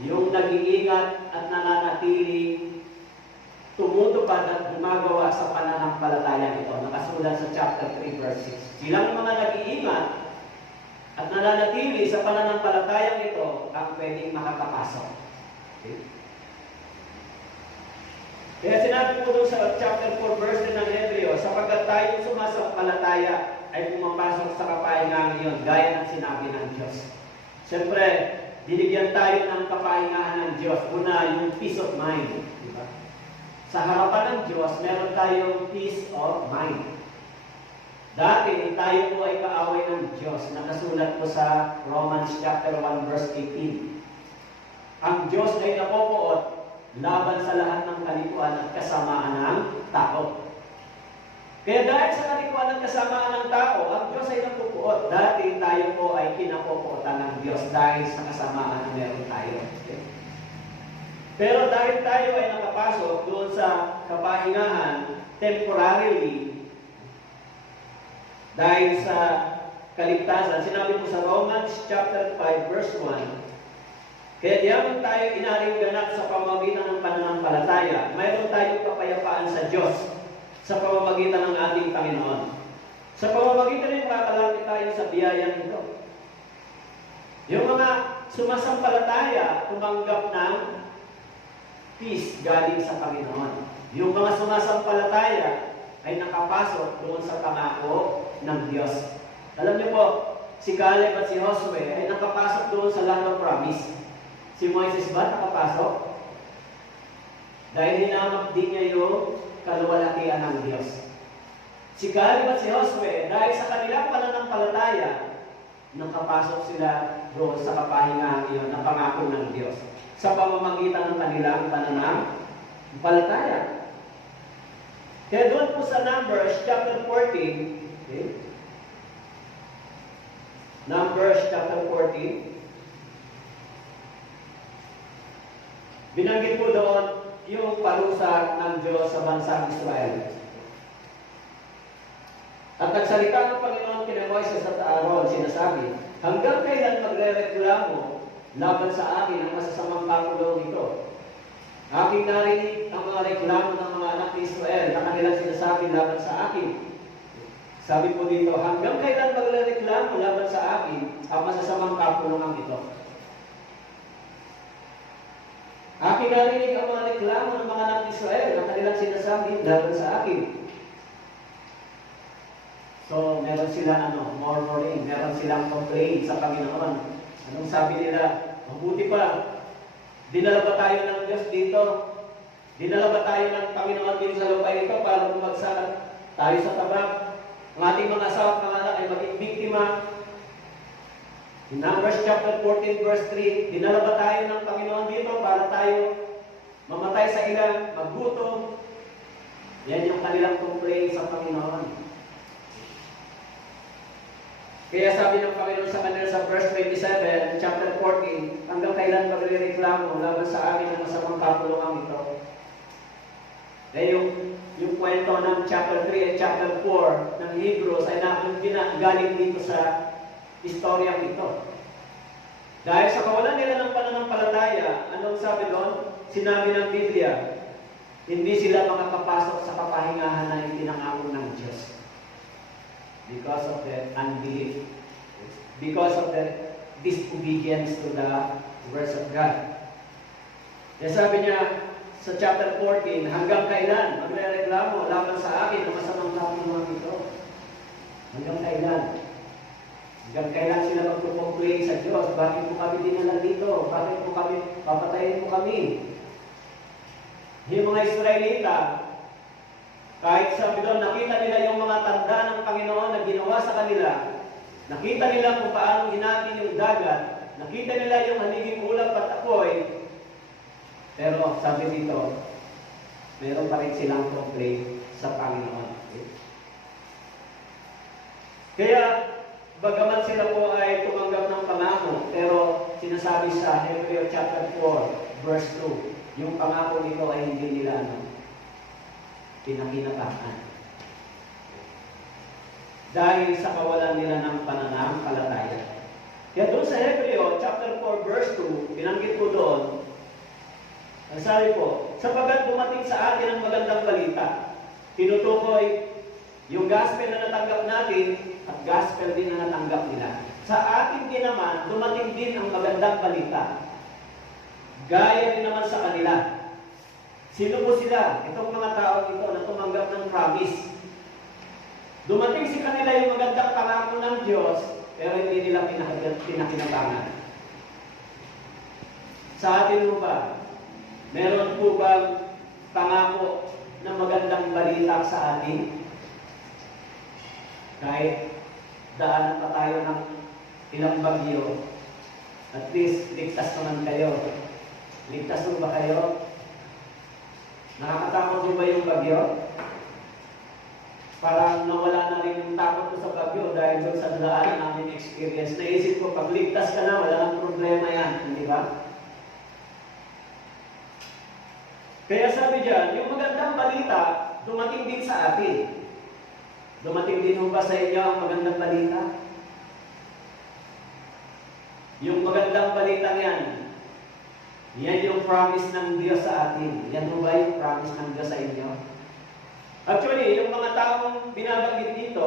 yung nag-iingat at nananatiling tumutupad at gumagawa sa pananampalataya ito. Nakasulat sa chapter 3, verse 6. Silang mga nag-iingat at nananatili sa pananampalataya ito ang pwedeng makakapasok. Okay? Kaya sinabi po doon sa chapter 4, verse 10 ng Hebreo, sapagkat tayo sumasampalataya ay pumapasok sa kapahingahan iyon, gaya ng sinabi ng Diyos. Siyempre, dinigyan tayo ng kapahingahan ng Diyos. Una, yung peace of mind. Diba? Sa harapan ng Diyos, meron tayong peace of mind. Dati, tayo po ay kaaway ng Diyos. Nakasulat po sa Romans chapter 1, verse 18. Ang Diyos ay napopoot laban sa lahat ng kalikuan at kasamaan ng tao. Kaya dahil sa kalikuan at kasamaan ng tao, ang Diyos ay napupuot. Dati tayo po ay kinapupuotan ng Diyos dahil sa kasamaan na meron tayo. Okay? Pero dahil tayo ay nakapasok doon sa kapahingahan temporarily, dahil sa kaligtasan, sinabi po sa Romans chapter 5, verse 1, kaya diyaman tayo inaring ganap sa pamamagitan ng pananampalataya. Mayroon tayong kapayapaan sa Diyos sa pamamagitan ng ating Panginoon. Sa pamamagitan ng makakalapit tayo sa biyayang ito. Yung mga sumasampalataya, tumanggap ng peace galing sa Panginoon. Yung mga sumasampalataya ay nakapasok doon sa pangako ng Diyos. Alam niyo po, si Caleb at si Josue ay nakapasok doon sa land of promise. Si Moises ba nakapasok? Dahil hinamak din niya yung kaluwalhatian ng Diyos. Si Caleb at si Josue, dahil sa kanilang pananampalataya, nakapasok sila doon sa kapahingahan iyon na pangako ng Diyos sa pamamagitan ng kanilang pananampalataya. Kaya doon po sa Numbers chapter 14, okay? Numbers chapter 14, binanggit po doon yung parusa ng Diyos sa bansang Israel. At nagsalita ng Panginoon kina Moises at Aaron, sinasabi, hanggang kailan magrereklamo laban sa akin ang masasamang pakulo nito. Aking narinig ang mga reklamo ng mga anak ni Israel na kanilang sinasabi laban sa akin. Sabi po dito, hanggang kailan magrereklamo laban sa akin ang masasamang kapulungan ito? Aking narinig ang mga reklamo ng mga anak ni Israel na kanilang sinasabi laban sa akin. So, meron silang murmuring, meron silang complaint sa Panginoon. Anong sabi nila? Mabuti pa, dinala ba tayo ng Diyos dito? Dinala ba tayo ng Panginoon dito sa lupa ito para bumagsak tayo sa tabak? Ang ating mga asawa at mga anak ay maging biktima. In Numbers chapter 14 verse 3, dinala ba tayo ng Panginoon dito para tayo mamatay sa ilang, maggutom? Yan yung kanilang complaint sa Panginoon. Kaya sabi ng Panginoon sa kanila sa verse 27, chapter 14, hanggang kailan magrereklamo laban sa amin ang masamang kapulungan ito? Eh yung kwento ng chapter 3 at chapter 4 ng Hebrews ay galing dito sa istoryang ito. Dahil sa kawalan nila ng pananampalataya, anong sabi doon? Sinabi ng Biblia, hindi sila makakapasok sa kapahingahan na itinangako ng Diyos. Because of their unbelief. Because of their disobedience to the words of God. Kaya sabi niya sa chapter 14, hanggang kailan magrereklamo laban sa akin ang masamang kapulungan ito? Hanggang kailan? Hanggang kailan sila magpo-complain sa Diyos? Bakit po kami dinala dito? Bakit po kami, papatayin po kami? Yung mga Israelita, kahit sabi doon, nakita nila yung mga tanda ng Panginoon na ginawa sa kanila. Nakita nila kung paano hinatin yung dagat. Nakita nila yung haliging ulap at apoy. Pero sabi dito, meron pa rin silang complaint sa Panginoon. Kaya, bagamat sila po ay tumanggap ng pangako, pero sinasabi sa Hebrews chapter 4, verse 2, yung pangako nito ay hindi nila pinakinabangan. Dahil sa kawalan nila ng pananampalataya. Kaya doon sa Hebrews chapter 4 verse 2, binanggit po doon, ang sabi po, sapagkat dumating sa atin ang magandang balita, tinutukoy yung gospel na natanggap natin at gospel din na natanggap nila. Sa atin din naman, dumating din ang magandang balita. Gaya din naman sa kanila. Sino po sila? Itong mga tao ito na tumanggap ng promise. Dumating sa kanila yung magandang pangako ng Diyos, pero hindi nila pinakinabangan. Sa atin po ba, meron po bang pangako ng magandang balita sa atin? Kahit daanan pa tayo ng ilang bagyo, at least ligtas naman kayo. Ligtas mo ba kayo? Nakakatakot mo ba yung bagyo? Parang nawala na rin yung takot ko sa bagyo dahil doon sa daan namin experience. Naisip ko, pag ligtas ka na, wala nang problema yan. Hindi ba? Kaya sabi dyan, yung magandang balita, dumating din sa atin. Dumating din mo ba sa inyo ang magandang balita? Yung magandang balita yan, yan yung promise ng Diyos sa atin. Yan mo ba yung promise ng Diyos sa inyo? Actually, yung mga taong binabanggit dito,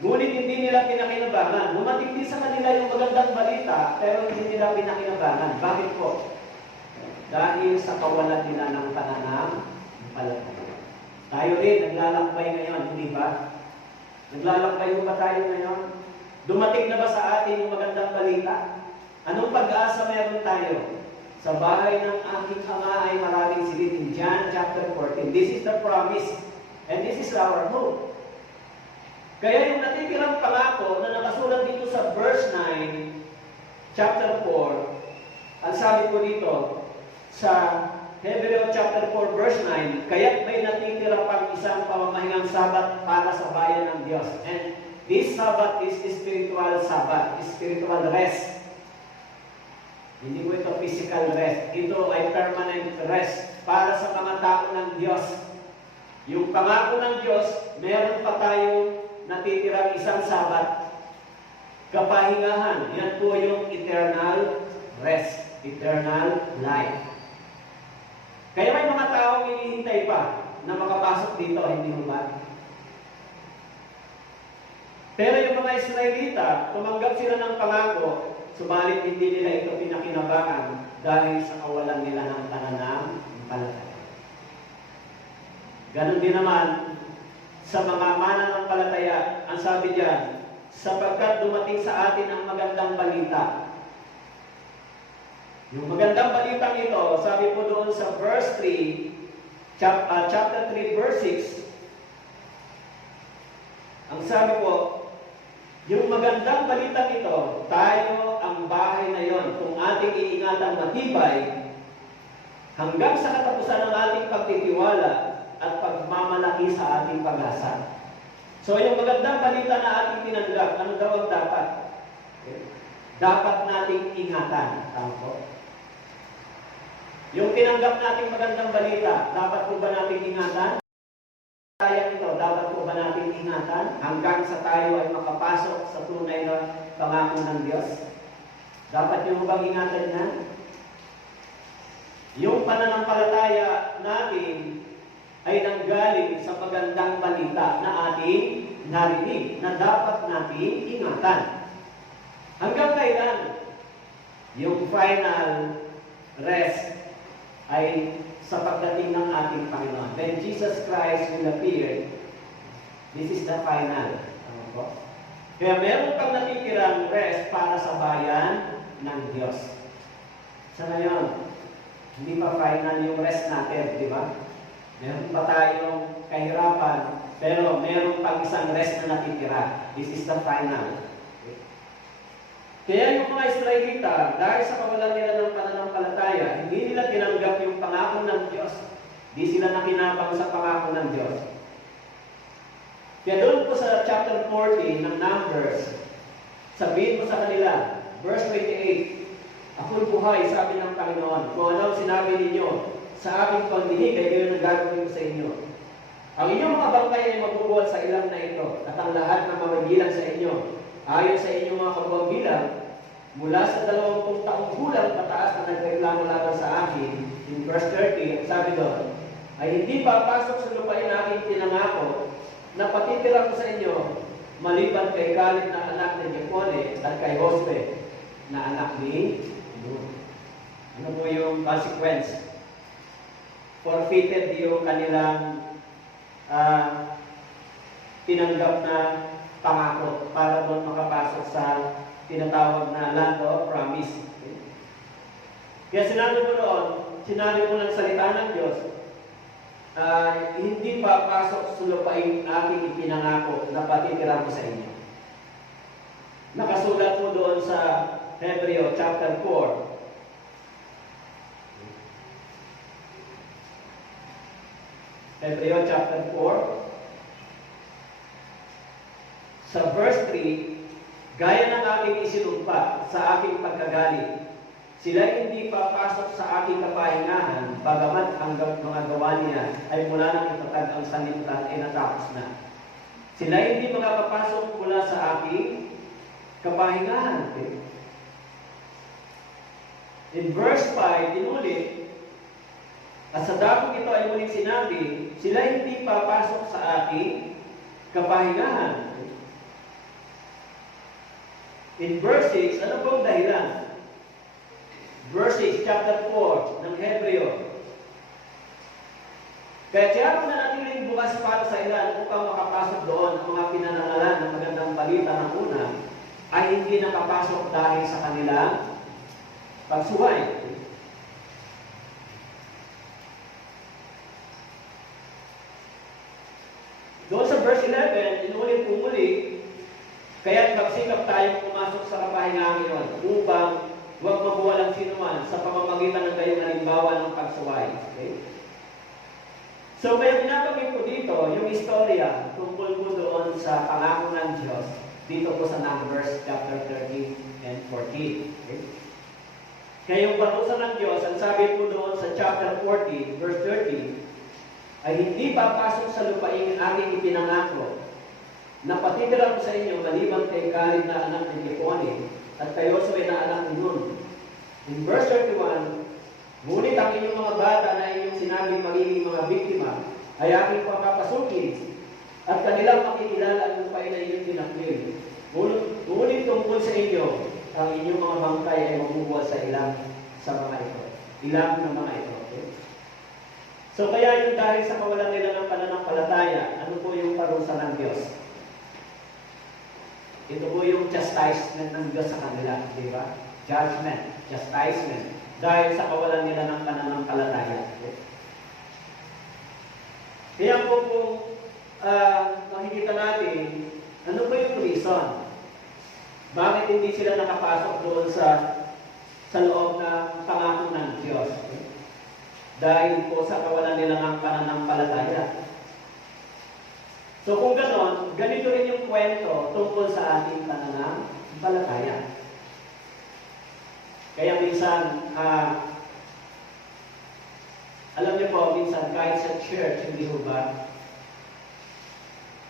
ngunit hindi nila pinakinabangan. Dumating din sa kanila yung magandang balita, pero hindi nila pinakinabangan. Bakit po? Dahil sa kawalan nila ng pananampalataya. Tayo rin, naglalakbay ngayon, hindi ba? Naglalakbay ba tayo ngayon? Dumating na ba sa atin yung magandang balita? Anong pag-asa meron tayo? Sa bahay ng aking Ama ay maraming silid. John chapter 14. This is the promise. And this is our hope. Kaya yung natitirang pangako na nakasulat dito sa verse 9, chapter 4, ang sabi ko dito, sa Hebrews chapter 4, verse 9, kaya't may natitira pang isang pamamahingang Sabat para sa bayan ng Diyos. And this Sabat is spiritual Sabat, spiritual rest. Hindi ko ito physical rest. Ito ay permanent rest para sa mga tao ng Diyos. Yung pangako ng Diyos, meron pa tayong natitirang isang Sabat. Kapahingahan, yan po yung eternal rest, eternal life. Kaya may mga taong hinihintay pa na makapasok dito, hindi mo ba? Pero yung mga Israelita, tumanggap sila ng pangako, subalit hindi nila ito pinakinabangan dahil sa kawalan nila ng pananampalataya. Ganon din naman sa mga mananampalataya, ang sabi diyan, sapagkat dumating sa atin ang magandang balita. Yung magandang balitang ito, sabi po doon sa verse 3, chapter 3, verse 6, ang sabi po, yung magandang balitang ito, tayo ang bahay na yon, kung ating iingatan matibay, hanggang sa katapusan ng ating pagtitiwala at pagmamalaki sa ating pag-asa. So yung magandang balita na ating tinanggap, ano daw ang dapat? Dapat nating ingatan. Tama po? Yung tinanggap nating magandang balita, dapat po ba nating ingatan? Tayang ito, dapat po ba nating ingatan hanggang sa tayo ay makapasok sa tunay na pangako ng Diyos? Dapat yung bang ingatan yan? Yung pananampalataya natin ay nanggaling sa magandang balita na ating narinig na dapat nating ingatan. Hanggang kailan? Yung final rest ay sa pagdating ng ating Panginoon. When Jesus Christ will appear, this is the final. Kaya meron pang natitirang rest para sa bayan ng Diyos. Sa ngayon, hindi pa final yung rest natin, di ba? Meron pa tayong kahirapan, pero meron pang isang rest na natitira. This is the final. Kaya yung mga Israelita, dahil sa kawalan nila ng pananampalataya, hindi nila tinanggap yung pangako ng Diyos. Hindi sila nakinabang sa pangako ng Diyos. Kaya doon po sa chapter 14 ng Numbers, sabihin mo sa kanila, verse 28, ako'y buhay, sabi ng Panginoon, kung ano sinabi ninyo sa aking pagdinig, ay gayon ang gagawin ko sa inyo. Ang inyong mga bangkay ay mabubuhat sa ilang na ito, at ang lahat na mamagilan sa inyo, ayon sa inyong mga kabuang bilang, mula sa 20 taong gulang pataas na nagreklamo laban sa akin, in verse 30, sabi doon, ay hindi papasok sa lupain na aking tinangako, na patitira ko sa inyo, maliban kay Caleb na anak ni Jepone at kay Josue na anak ni Nun. Ano po yung consequence? Forfeited yung kanilang tinanggap na pangako para doon makapasok sa tinatawag na land of promise. Okay? Kaya sinabi mo noon, sinabi mo ng salita ng Diyos, hindi papasok sa lupain aking ipinangako na patitira ko sa inyo. Nakasulat po doon sa Hebreo chapter 4. Hebreo chapter 4. Sa verse 3, gaya ng aking isinumpa sa aking pagkagalit, sila hindi papasok sa aking kapahingahan, bagamat ang mga gawa niya ay mula nang itatag ang sanlibutan ay natapos na. Sila hindi makapapasok mula sa aking kapahingahan. Okay? In verse 5, inulit, at sa dakong ito ay muling sinabi, sila hindi papasok sa aking kapahingahan. Okay? In verse 6, ano pong dahilan? Verse 6, chapter 4 ng Hebreo. Kaya tiyak na natiling bukas para sa ilan upang makapasok doon ang mga pinanangalan ng magandang balita ng una ay hindi nakapasok dahil sa kanilang pagsuway. Doon sa verse 11, inulit pumuli, kaya't magsikap tayong pumasok sa kapahingahan ngayon upang huwag mabuwalang sinuman sa pamamagitan ng gayong halimbawa ng pagsuway. Okay? So, kaya binabanggit ko dito yung istorya tungkol po doon sa pangako ng Diyos dito po sa Numbers chapter 13 and 14. Okay? Kaya yung batusan ng Diyos, ang sabi po doon sa chapter 14, verse 30, ay hindi papasok sa lupain aking ipinangako na patitira ko sa inyo maliban kay Caleb na anak ni Jepone at kay Josue na anak ni Nun. In verse 31, ngunit ang inyong mga bata na inyong sinabing magiging mga biktima ay aking papapasukin at kanilang makikilala ang lupain na inyong tinakbil. Ngunit tungkol sa inyo, ang inyong mga bangkay ay mabubuhay sa ilang sa mga ito. Ilang ng mga ito. Okay? So kaya yung dahil sa kawalan nila ng pananampalataya, ano po yung parusa ng Diyos? Ito po yung chastisement ng Diyos sa kanila, di ba? Judgment, chastisement, dahil sa kawalan nila ng pananampalataya. Okay? Kaya po kung makikita natin, ano po yung reason? Bakit hindi sila nakapasok doon sa loob ng pangako ng Diyos? Okay? Dahil po sa kawalan nila ng pananampalataya. So kung ganon, ganito rin yung kwento tungkol sa ating pananampalataya. Kaya minsan, alam niyo po, minsan kahit sa church, hindi ho ba?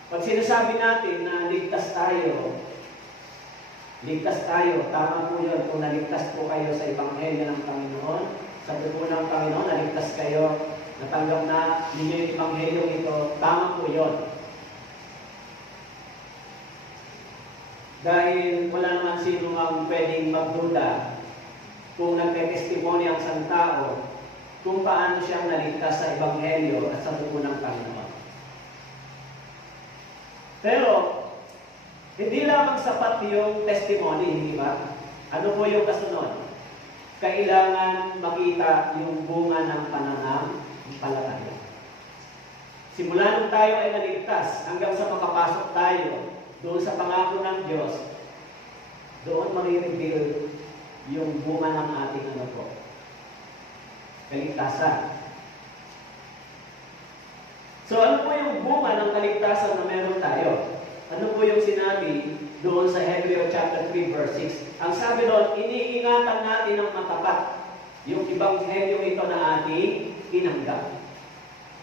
Pag sinasabi natin na ligtas tayo, tama po yun. Kung naligtas po kayo sa Ebanghelyo ng Panginoon, sa dugo ng Panginoon, naligtas kayo, natanggap na ninyo yung Ebanghelyo ito, tama po yun. Dahil wala naman sino ang pwedeng magduda kung nagte-testimony ang isang tao kung paano siyang naligtas sa Ebanghelyo at sa dugo ng Panginoon. Pero, hindi lamang sapat yung testimony, hindi ba? Ano po yung kasunod? Kailangan makita yung bunga ng pananampalataya. Simula nung tayo ay naligtas, hanggang sa makapasok tayo doon sa pangako ng Diyos, doon marireveal yung bunga ng ating kaligtasan. So ano po yung bunga ng kaligtasan na meron tayo? Ano po yung sinabi doon sa Hebrew chapter 3 verse 6? Ang sabi doon, iniingatan natin ng matapat yung Ebanghelyo ito na ating tinanggap.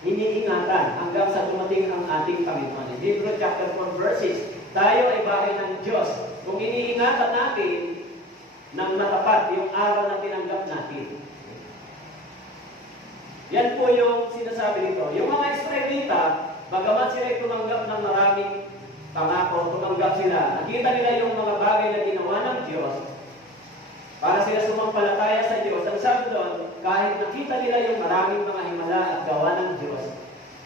Iniingatan hanggang sa dumating ang ating Panginoon. Hebrew chapter 4 verse 6, tayo ay bahay ng Diyos. Kung iniingatan natin ng matapat yung araw na tinanggap natin. Yan po yung sinasabi nito. Yung mga Israelita, bagamat sila tumanggap ng maraming pangako, tumanggap sila. Nakita nila yung mga bagay na ginawa ng Diyos para sila sumampalataya sa Diyos. Ang sabi doon, kahit nakita nila yung maraming mga himala at gawa ng Diyos,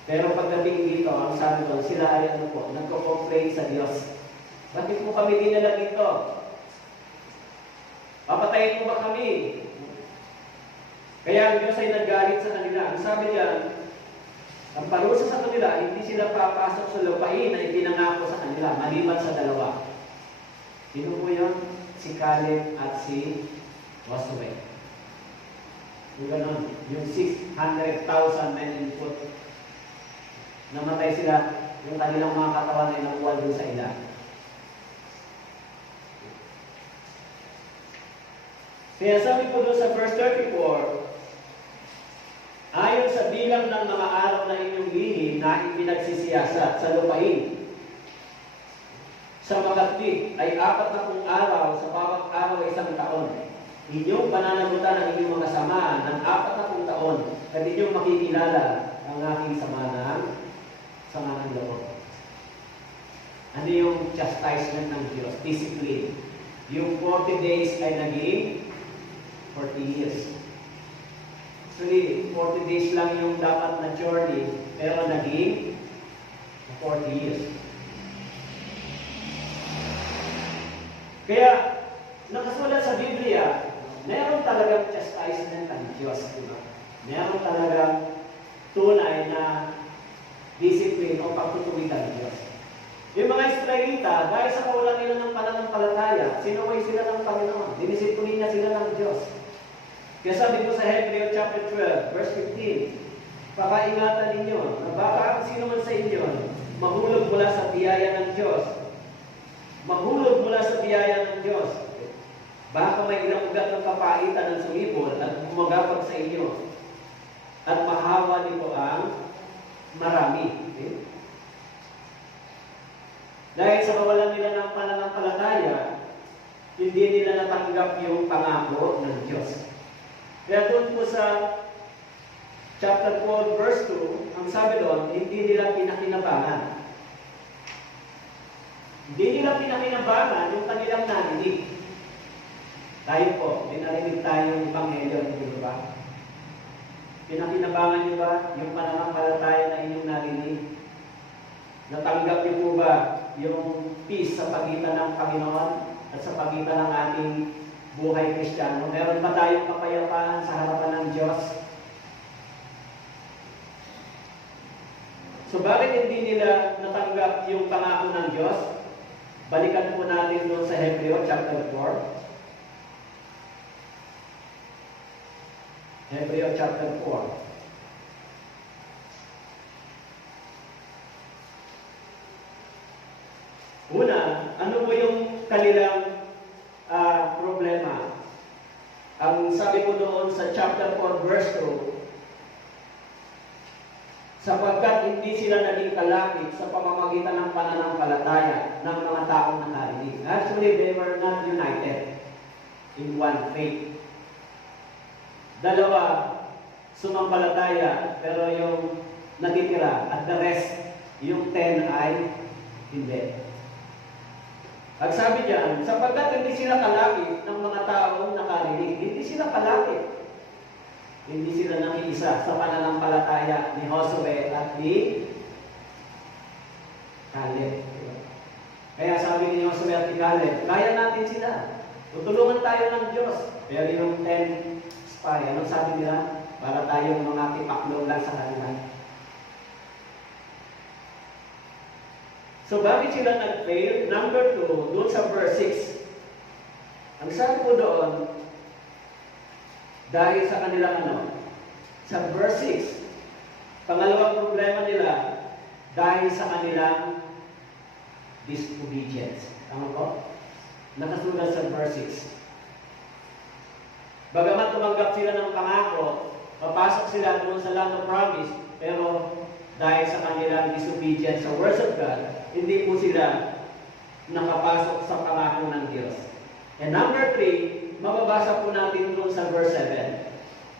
pero pagdating dito, ang sabi doon, sila ay nagko-complain sa Diyos. Bakit mo kami dinala dito? Papatayin mo ba kami? Kaya ang Diyos ay nagalit sa kanila. Ang sabi niya, ang parusa sa kanila, hindi sila papasok sa lupain na ipinangako sa kanila, maliban sa dalawa. Sino po yun? Si Caleb at si Joshua. Yung ganon, yung 600,000 men in foot. Namatay sila, yung kanilang mga katawan ay nakuha doon sa ilan. Kaya sabi po doon sa verse 34, ayon sa bilang ng mga araw na inyong lihim na ipinagsisiyasat sa lupain, sa magatid ay 40 araw, sa bawat araw ay 1 taon. Inyong pananagutan ang inyong mga samaan ng 40 taon at inyong makikilala ang aking sama ng loob. Ano yung chastisement ng Diyos? Discipline. Yung 40 days ay naging 40 years. Actually, 40 days lang yung dapat na journey, pero naging 40 years. Kaya, nakasulat sa Biblia, meron talagang chastisement ng Diyos. Diba? Meron talagang tunay na discipline o pagtutuwid ng Diyos. Yung mga Israelita, dahil sa kawalan nila ng pananampalataya, sinuway sila ng Panginoon. Dinisipunin niya sila ng Diyos. Kaya sabi ko sa Hebrew chapter 12, verse 15, pakaingatan ninyo na baka ang sino man sa inyo mahulog mula sa biyaya ng Diyos. Mahulog mula sa biyaya ng Diyos. Baka may ilang ugat ng kapaitan ng sumibol at bumagapag sa inyo. At mahawa nito ang marami. Okay? Dahil sa kawalan nila ng pananampalataya, hindi nila natanggap yung pangako ng Diyos. Kaya doon po sa chapter 4, verse 2, ang sabi doon, hindi nila pinakinabangan. Hindi nila pinakinabangan yung kanilang narinig. Tayo po, may narinig tayo ng Ebanghelyo, hindi ba? Pinakinabangan niyo ba yung pananampalataya na inyong narinig? Natanggap niyo po ba yung peace sa pagitan ng Panginoon at sa pagitan ng ating buhay Kristiyano? Meron ba tayong kapayapaan sa harapan ng Diyos? So bakit hindi nila natanggap yung pangako ng Diyos? Balikan po natin doon sa Hebreo chapter 4. Hebreo chapter 4. Una, ano po yung kanilang problema? Ang sabi ko doon sa chapter 4 verse 2, sapagkat hindi sila naging kalapit sa pamamagitan ng pananampalataya ng mga taong nakarinig. Actually, they were not united in one faith. Dalawa, sumampalataya, pero yung natitira at the rest, yung 10 ay hindi. At sabi diyan, sapagkat hindi sila kalapit ng mga taong nakarinig, hindi sila kalapit. Hindi sila nakiisa sa pananampalataya ni Josue at ni Caleb. Kaya sabi ni Josue at ni Caleb, kaya natin sila. Tutulungan tayo ng Diyos. Pero yung 10 spy, anong sabi nila? Para tayong mga tipaklong lang sa kanila. So bakit sila nag-fail? Number 2, doon sa verse 6. Ang sabi po doon, dahil sa kanilang sa verse 6, pangalawang problema nila, dahil sa kanilang disobedience. Tama po? Nakasulat sa verse 6. Bagamat tumanggap sila ng pangako, papasok sila doon sa land of promise, pero dahil sa kanilang disobedience sa words of God, hindi po sila nakapasok sa pangako ng Diyos. And number 3, mababasa po natin doon sa verse 7.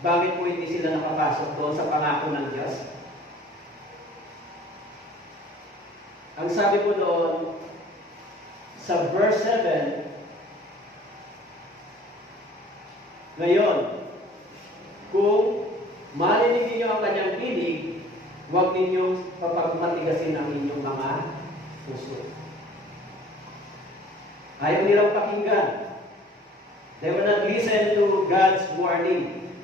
Bakit po hindi sila nakapasok doon sa pangako ng Diyos? Ang sabi po doon sa verse 7, ngayon, kung marinig ninyo ang kanyang tinig, huwag ninyong papagmatigasin ang inyong mga puso. Ayaw nilang pakinggan. They will not listen to God's warning.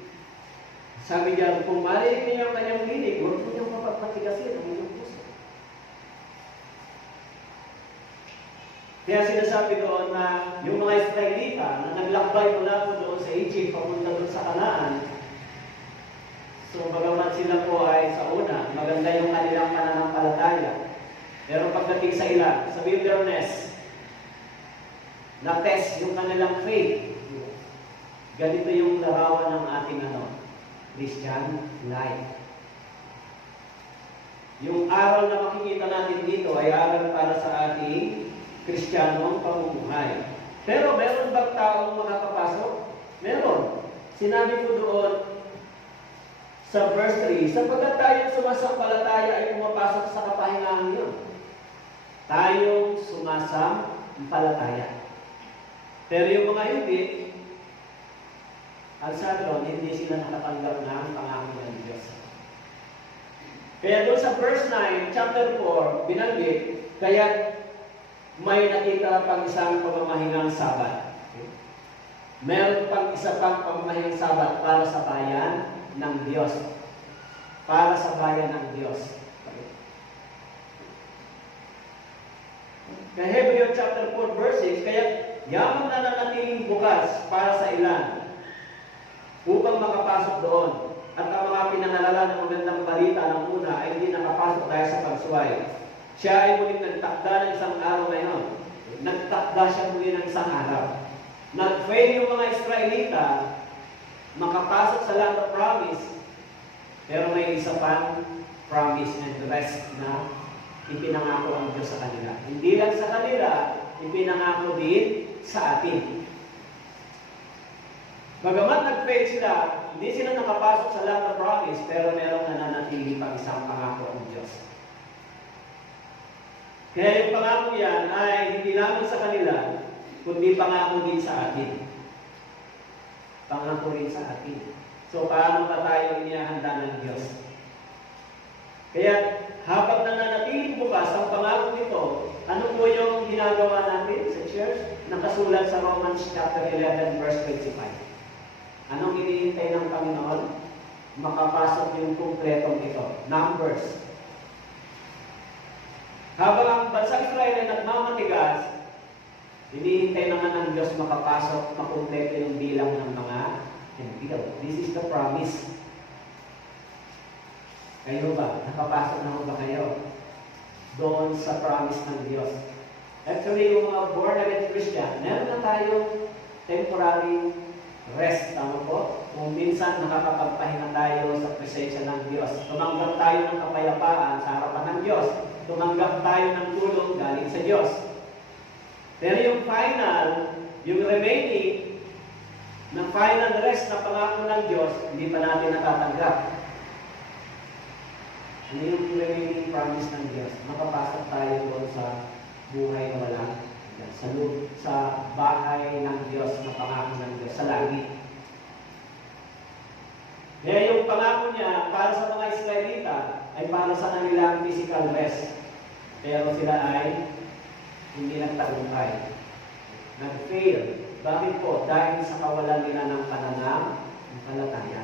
Sabi niya, kung marinig niyo ang kanyang tinig, huwag niyo papagmatigasin ang inyong puso. Kaya sinasabi doon na yung mga Israelita na naglakbay mula po doon sa Egypt, papunta doon sa Canaan, so bagamat sila po ay sa una, maganda yung kanilang pananampalataya. Pero pagdating sa ilan, sa wilderness, na-test yung kanilang faith. Ganito yung larawan ng ating Christian life. Yung aral na makikita natin dito ay aral para sa ating Kristiyanong pamumuhay. Pero meron bang taong makakapasok? Meron. Sinabi ko doon sa verse 3, sapagkat tayong sumasampalataya ay pumapasok sa kapahingahan niyo. Tayong sumasampalataya. Pero yung mga hindi, ang sabi doon, hindi sila nakatanggap ng pangako ng Diyos. Kaya doon sa verse 9, chapter 4, binanggit, kaya may nakita pang isang pamamahingang Sabat. Meron pang isa pang pamamahingang Sabat para sa bayan ng Diyos. Para sa bayan ng Diyos. Kaya Hebreo chapter 4, verse 6, kaya yaman na nanatiling bukas para sa ilan upang makapasok doon. At ang mga pinangalala ng magandang balita ng una ay hindi nakapasok dahil sa pagsuway. Siya ay muling nagtakda ng isang araw ngayon. Nagtakda siya muli ng isang araw. Nag-fail yung mga Israelita makapasok sa land of promise, pero may isa pang promise and rest na ipinangako ang Diyos sa kanila. Hindi lang sa kanila, ipinangako din sa atin. Bagamat nag-fail sila, hindi sila nakapasok sa land of promise, pero merong nananatili pang isang pangako ng Diyos. Kaya yung pangako yan ay hindi lamang sa kanila, kundi pangako din sa atin. Pangako rin sa atin. So, paano ba tayo inihahanda ng Diyos? Kaya, habang nananatiling bukas ang pangako nito, ano po yung ginagawa natin sa church? Nakasulat sa Romans chapter 11, verse 25. Anong hinihintay ng Panginoon? Makapasok yung kumpletong ito. Numbers. Habang ang bansang Israel ay nagmamatigas, hinihintay naman ng Diyos makapasok, makumpleto yung bilang ng mga Hentil. This is the promise. Kayo ba? Nakapasok na ba kayo doon sa promise ng Diyos? Actually, yung mga born-again Christian, meron na tayong temporary rest. Tama po? Kung minsan nakakapagpahinga tayo sa presensya ng Diyos. Tumanggap tayo ng kapayapaan sa harapan ng Diyos. Tumanggap tayo ng tulong galing sa Diyos. Pero yung final, yung remaining, na final rest na pangako ng Diyos, hindi pa natin natatanggap. Ano yung remaining promise ng Diyos? Makapasok tayo doon sa buhay na wala. Sa bahay ng Diyos, na pangako ng Diyos, sa langit. Kaya yung pangako niya para sa mga Israelita ay para sa kanilang physical rest. Pero sila ay hindi nagtagumpay. Nag-fail. Bakit po? Dahil sa kawalan nila ng pananampalataya.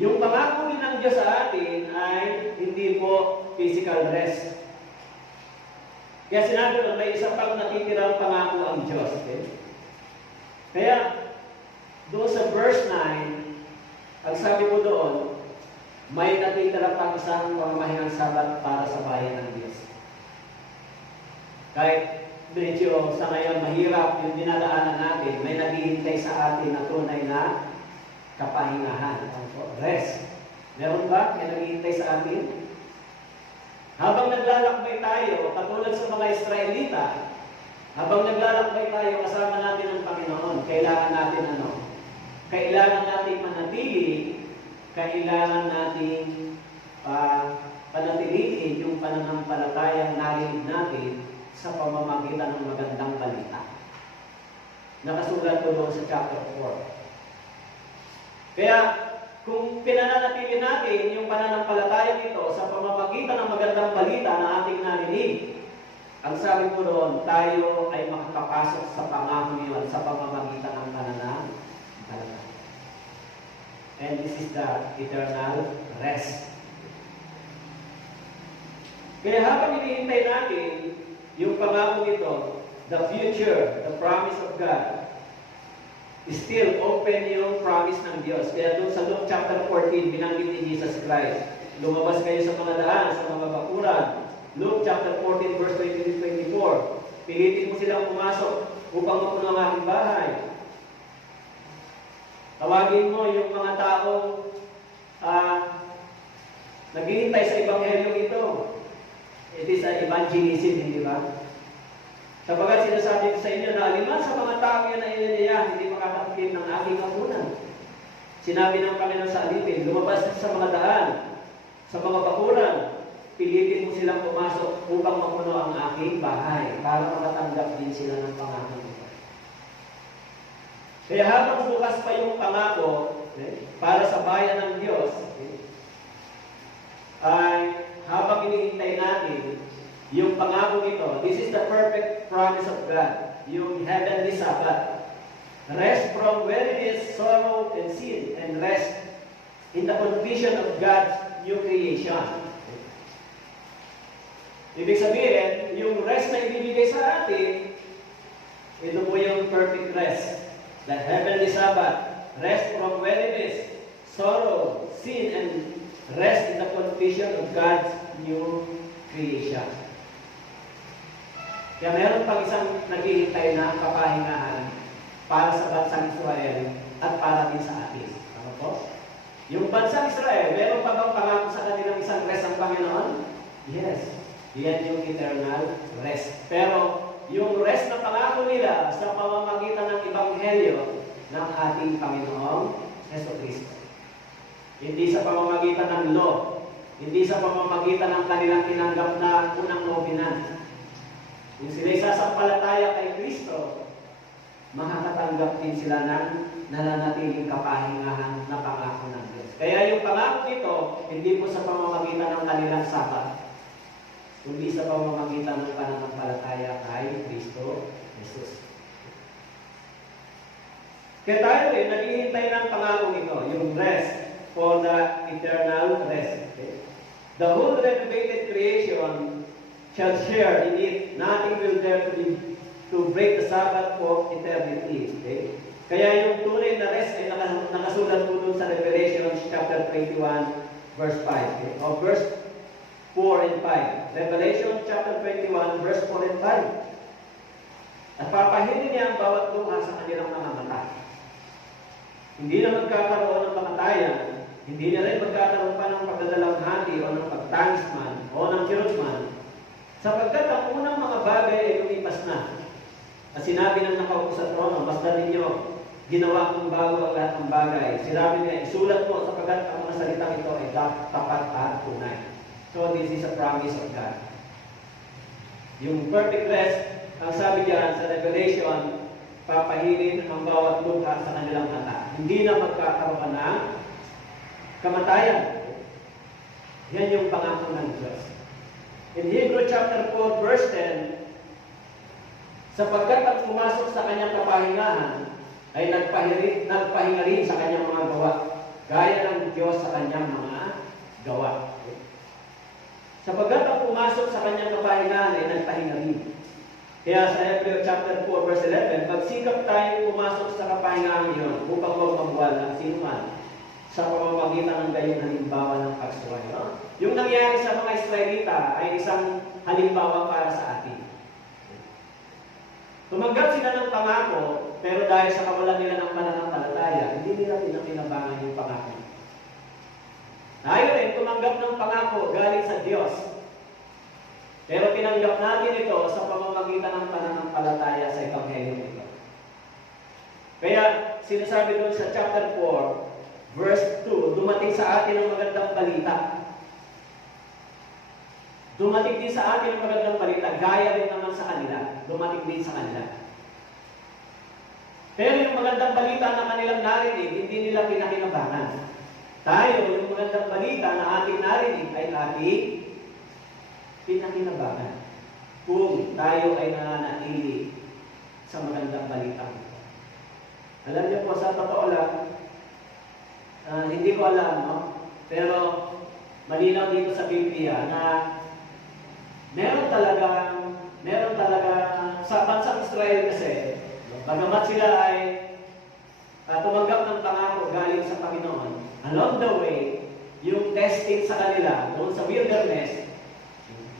Yung pangako din ng Diyos sa atin ay hindi po physical rest. Kaya sinabi ko, may isa pang natitirang pangako ang Diyos. Okay? Kaya, doon sa verse 9, ang sabi mo doon, may natitira pang isang pamamahinang sabat para sa bayan ng Diyos. Kahit medyo sa ngayon mahirap yung dinadaanan natin, may naghihintay sa atin na tunay na kapahingahan. Rest. Meron ba? May naghihintay sa atin? Habang naglalakbay tayo, katulad sa mga Israelita, habang naglalakbay tayo kasama natin ang Panginoon, kailangan natin ano? Kailangan natin manatili, kailangan natin panatilihin yung pananampalatayang narinig natin sa pamamagitan ng magandang balita. Nakasulat po doon sa chapter 4. Kaya, kung pinananatili natin yung pananampalataya ito sa pamamagitan ng magandang balita na ating narinig, ang sabi po doon, tayo ay makakapasok sa pangako yun sa pamamagitan ng pananampalataya. And this is the eternal rest. Kaya habang hinihintay natin yung pangako nito, the future, the promise of God, still open yung promise ng Diyos. Kaya doon sa Luke chapter 14, binanggit ni Jesus Christ, lumabas kayo sa mga daan, sa mga bakuran. Luke chapter 14, verse 20-24, pilitin mo silang pumasok upang mapuno ang aking bahay. Tawagin mo yung mga taong naghihintay sa ebanghelyo ito. It is an evangelism, hindi ba? Sabagat sinasabi ko sa inyo na aliman sa mga tao yan na inaniya, hindi makakatikim ng aking hapunan. Sinabi ng Panginoon sa alipin, lumabas sa mga daan, sa mga bakuran, pilitin mo silang pumasok upang mapuno ang aking bahay para makatanggap din sila ng pangako nito. Kaya habang bukas pa yung pangako para sa bayan ng Diyos, ay habang hinihintay natin yung pangako nito, this is the perfect promise of God, yung heavenly Sabbath. Rest from weariness, sorrow, and sin, and rest in the condition of God's new creation. Ibig sabihin, yung rest na ibibigay sa atin, ito po yung perfect rest. The heavenly Sabbath, rest from weariness, sorrow, sin, and rest in the condition of God's new creation. Kaya meron pang isang naghihintay na kapahingahan para sa bansang Israel at para din sa atin. Ano po? Yung bansang Israel, meron pa bang pangako sa kanilang isang rest ang Panginoon? Yes. Yan yung eternal rest. Pero yung rest na pangako nila sa pamamagitan ng Ebanghelyo ng ating Panginoong Jesucristo. Hindi sa pamamagitan ng law, hindi sa pamamagitan ng kanilang tinanggap na unang nobinan. Kung sila'y sasampalataya kay Kristo, makakatanggap din sila ng nananatiling kapahingahan na pangako ng Diyos. Kaya yung pangako nito, hindi po sa pamamagitan ng kanilang sapat, kundi sa pamamagitan ng pananampalataya kay Kristo Jesus. Kaya tayo naghihintay ng pangako nito, yung rest for the eternal rest. Okay? The whole renovated creation shall share in it. Nothing will dare to break the Sabbath for eternity. Okay? Kaya yung tunay na rest ay nakasulat po dun sa Revelation chapter 21, verse 5. Okay? O verse 4 and 5. Revelation chapter 21, verse 4 and 5. At papahinin niya ang bawat luha sa kanilang mga mata. Hindi na magkakaroon ng kamatayan, hindi na rin magkakaroon pa ng pagdadalanghati o ng pagtangis man o ng kirot man, sapagkat ang unang mga bagay ay lumipas na. At sinabi ng nakaupo sa trono, basta ninyo, ginawa kong bago ang lahat ng bagay. Sinabi niya, isulat mo sapagkat ang mga salitang ito ay tapat at tunay. So this is a promise of God. Yung perfect rest, ang sabi diyan sa Revelation, papahilin ang bawat luha sa kanilang mata. Hindi na magkakaroon ng kamatayan. Yan yung pangako ng Diyos. In Hebrew chapter 4, verse 10, sapagkat ang pumasok sa kanyang kapahingahan ay nagpahinga rin sa kanyang mga gawa, gaya ng Diyos sa kanyang mga gawa. Sapagkat ang pumasok sa kanyang kapahingahan ay nagpahinga rin. Kaya sa Hebrew chapter 4, verse 11, magsikap tayong pumasok sa kapahingahan iyon upang huwag mabuwala ang sinuman sa pamamagitan ng gayong halimbawa ng pagsuway. No? Yung nangyari sa mga Israelita ay isang halimbawa para sa atin. Tumanggap sila ng pangako, pero dahil sa kawalan nila ng pananampalataya, hindi nila pinakinabangan yung pangako. Tayo rin, tumanggap ng pangako galing sa Diyos. Pero tinanggap natin ito sa pamamagitan ng pananampalataya sa Ebanghelyo nito. Kaya, sinasabi doon sa chapter 4, verse 2, dumating sa atin ang magandang balita. Dumating din sa atin ang magandang balita, gaya rin naman sa kanila. Dumating din sa kanila. Pero yung magandang balita na kanilang narinig, hindi nila pinakinabangan. Tayo, yung magandang balita na ating narinig ay ating pinakinabangan. Kung tayo ay nananatili sa magandang balita. Alam niyo po, sa totoo lang, hindi ko alam, no? Pero malinaw dito sa Biblia na meron talaga sa bansang Israel kasi, bagamat sila ay tumanggap ng pangako galing sa Panginoon, along the way, yung testing sa kanila doon sa wilderness,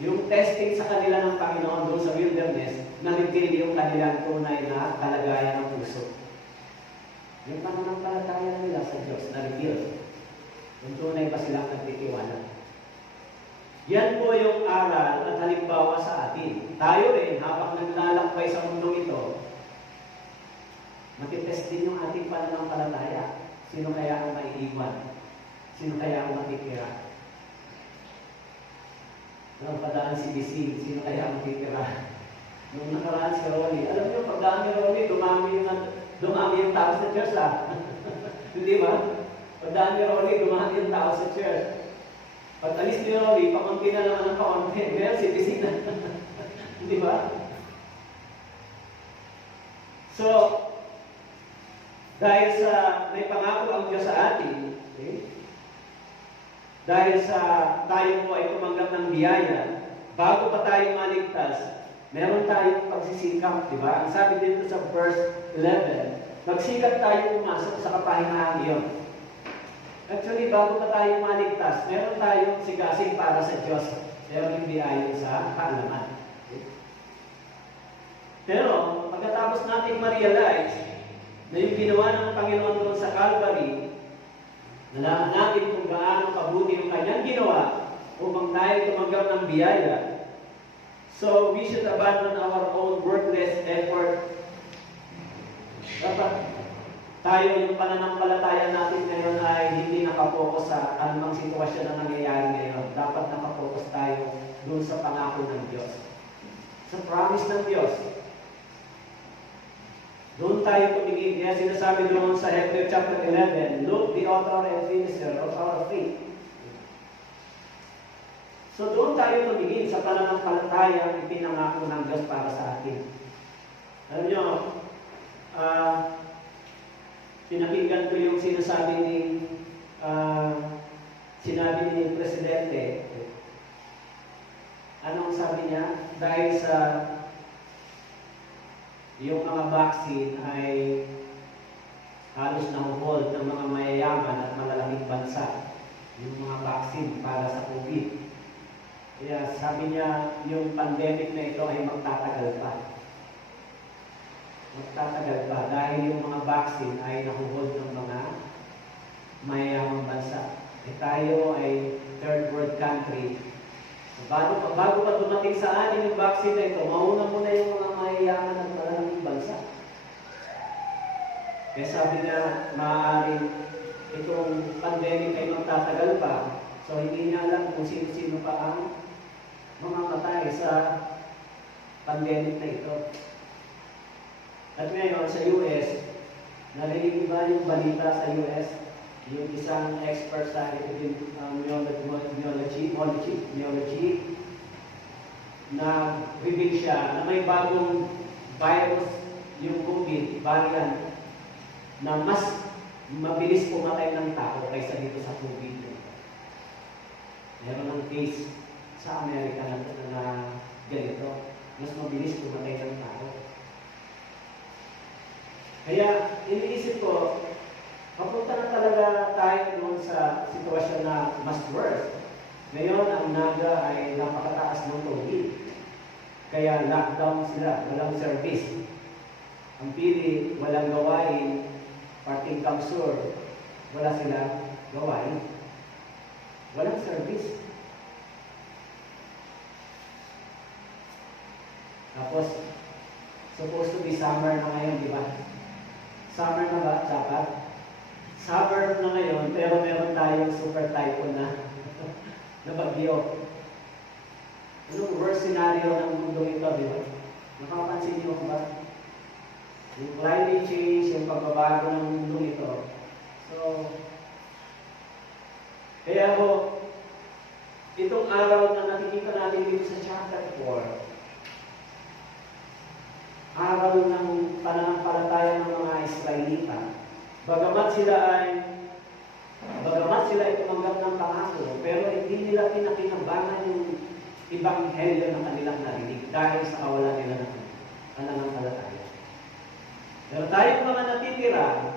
yung testing sa kanila ng Panginoon doon sa wilderness, na-reveal yung kanilang tunay na kalagayan ng puso. Yung pananampalataya nila sa Diyos, na-reveal. Yung tunay ba silang nagtitiwala. Yan po yung aral at halimbawa sa atin. Tayo rin, habang naglalakbay sa mundo ito, matitest din yung ating pananampalataya. Sino kaya ang maiiwan? Sino kaya ang matitira? Nung padaan si Bisin, sino kaya ang matitira? Nung nakaraan si Ronnie, alam niyo, pagdaan ni Ronnie, dumami yung tao sa church, Hindi ba? Pagdaan ni Ronnie, dumami yung tao sa church. Pag alis ni Ronnie, pakunti na naman ang pakunti. Ngayon, si Bisin na. Hindi ba? So, dahil sa may pangako ang Diyos sa atin, okay? Dahil sa tayo po ay tumanggap ng biyaya, bago pa tayo maligtas, meron tayong pagsisikap, di ba? Ang sabi dito sa verse 11, magsikap tayo pumasok sa kapahingahan iyon. Actually, bago pa tayo maligtas, meron tayong sigasig para sa Diyos, pero hindi ayon sa kaalaman. Okay? Pero, pagkatapos natin ma-realize na yung ginawa ng Panginoon doon sa Calvary, nalaman natin kung gaano kabuti yung kanyang ginawa upang tayo tumanggap ng biyaya. So, we should abandon our own worthless effort. Dapat tayo, yung pananampalataya natin ngayon ay hindi nakapokus sa anumang sitwasyon na nangyayari ngayon. Dapat nakapokus tayo doon sa pangako ng Diyos. Sa promise ng Diyos. Doon tayo tumingin. Kaya sinasabi doon sa Hebrews chapter 11, look, the author and finisher of our faith. So doon tayo tumingin sa pananampalataya ang ipinangako ng Diyos para sa atin. Alam nyo, pinakinggan ko yung sinasabi ni Presidente. Anong sabi niya? Dahil sa yung mga vaccine ay halos nahuhold ng mga mayayaman at malalaking bansa. Yung mga vaccine para sa COVID. Kaya sabi niya, yung pandemic na ito ay magtatagal pa. Magtatagal pa dahil yung mga vaccine ay nahuhold ng mga mayayamang bansa. Tayo ay third world country. Bago pa dumating sa atin yung vaccine na ito, mauna muna yung mga mayayaman at malaking bansa. Kaya sabi niya, maaaring itong pandemic ay magtatagal pa. So hindi niya alam kung sino-sino pa ang mamamatay sa pandemic na ito. At ngayon sa US, narinig ba yung balita sa US? Yung isang expert sa epidemiology na reveal siya na may bagong virus, yung COVID variant, na mas mabilis pumatay ng tao kaysa dito sa COVID. Meron ng case sa Amerika na ganito, mas mabilis pumatay ng tao. Kaya, iniisip ko, papunta na talaga tayo doon sa sitwasyon na mas worse. Ngayon, ang naga ay napakataas ng COVID. Kaya lockdown sila, walang service. Ang pili, walang gawain, parting kamsur, wala silang gawain. Walang service. Tapos, supposed to be summer na ngayon, di ba? Summer na ba? Dapat? Summer na ngayon, pero meron tayong super typhoon na bagyo. Anong worst scenario ng mundo ito, di ba? Nakapansin niyo ba? Yung climate change, yung pagbabago ng mundo ito. So, kaya ho, itong araw na nakikita natin dito sa chapter 4, araw ng pananampalataya ng mga Israelita. Bagamat sila ay tumanggap ng pangako, pero hindi nila pinakinabangan yung ebanghelyo na kanilang narinig dahil sa kawalan nila ng pananampalataya. Pero tayo mga natitira,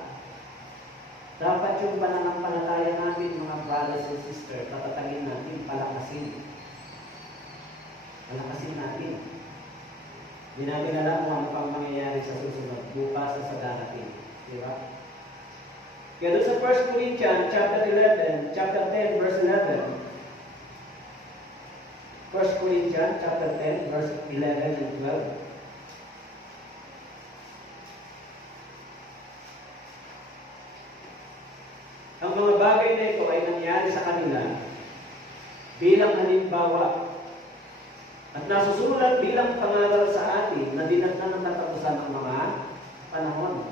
dapat yung pananampalataya natin, mga brothers and sisters, patatagin natin, palakasin. Palakasin natin. Hindi natin alam kung ano pang mangyayari sa susunod, bukas sa darating. Di ba? Kaya doon sa 1 Corinthians chapter 10, verse 11. 1 Corinthians chapter 10, verse 11 and 12. Ang mga bagay na ito ay nangyari sa kanila bilang halimbawa at nasusulat bilang pangaral sa atin na dinatnan ng katapusan ng mga panahon.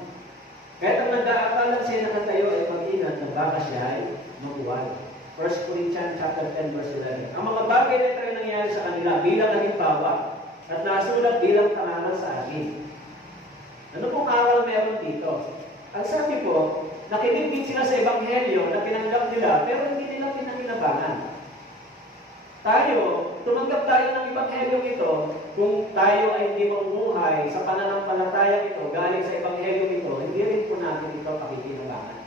Kahit ang nag-aakalan siya nakatayo ay mag-ingat na baka siya ay mabuhay. 1 Corinthians chapter 10, verse 11. Ang mga bagay na ito ay nangyari sa kanila bilang halimbawa at nasulat bilang pangaral sa atin. Ano pong aral meron dito? Ang sabi ko, nakinig sila sa ebanghelyo na tinanggap nila pero hindi nila pinakinabangan. Tayo, tumanggap tayo ng ebanghelyo ito kung tayo ay hindi maumuhay sa pananampalataya ito galing sa ebanghelyo ito, hindi rin po natin ito pakikinabangan.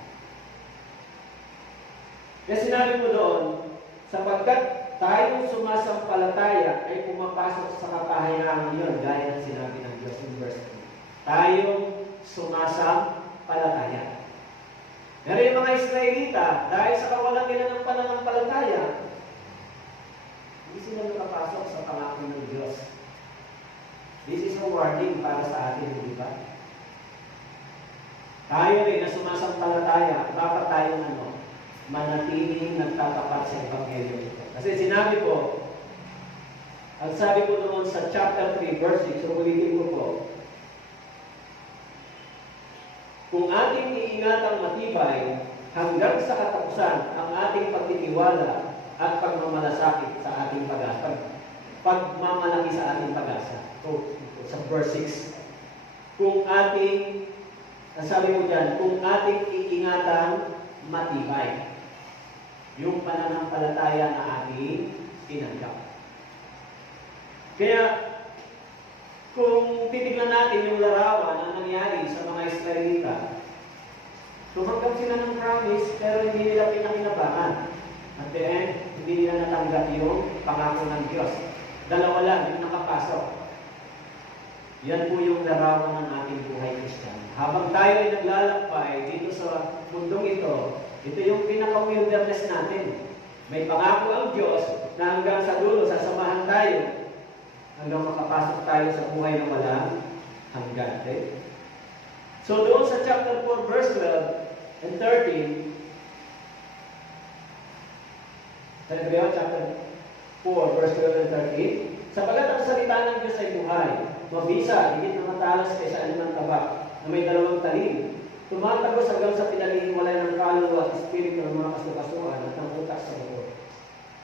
Kaya sinabi mo doon, sapagkat tayong sumasampalataya ay pumapasok sa kapahingahan yun, gaya ng sinabi ng Diyos in verse 2. Tayong sumasampalataya. Pero yung mga Israelita, dahil sa kawalan nila ng pananampalataya, hindi sila nakapasok sa pangako ng Diyos This is a warning para sa atin, di ba? Tayo rin na sumasampalataya, dapat tayong manatiling nagtatapat sa Ebanghelyo nito. Kasi sinabi ko, ang sabi ko noon sa chapter 3, verse 6, so ulitin ko po, kung ating iingatang matibay hanggang sa katapusan ang ating pagtitiwala at pagmamalasakit sa ating pag-asa, pagmamalaki sa ating pag-asa. So, sa verse 6, kung ating, sabi ko dyan, kung ating iingatan matibay, yung pananampalataya na ating tinanggap. Kaya, kung titignan natin yung larawan na nangyari sa mga Israelita, tumanggap sila ng promise, pero hindi nila pinakinabangan. At the end, hindi nila natanggap yung pangako ng Diyos. Dalawa lang yung nakapasok. Yan po yung larawan ng ating buhay Kristiyan. Habang tayo ay naglalakbay dito sa mundong ito yung pinaka-wilderness natin. May pangako ang Diyos na hanggang sa dulo, sasamahan tayo hanggang makapasok tayo sa buhay na walang hanggan. Okay? So doon sa chapter 4, verse 12 and 13, chapter 4, verse 12 and 13, sapagat ang salita ng Diyos ay buhay, mabisa, higit na matalas kaysa anumang tabak, na may dalawang talim, tumatagos hanggang sa pinalihiwalay ng kaluluwa at espiritu ng mga kasukasuan at ng utak sa buhay.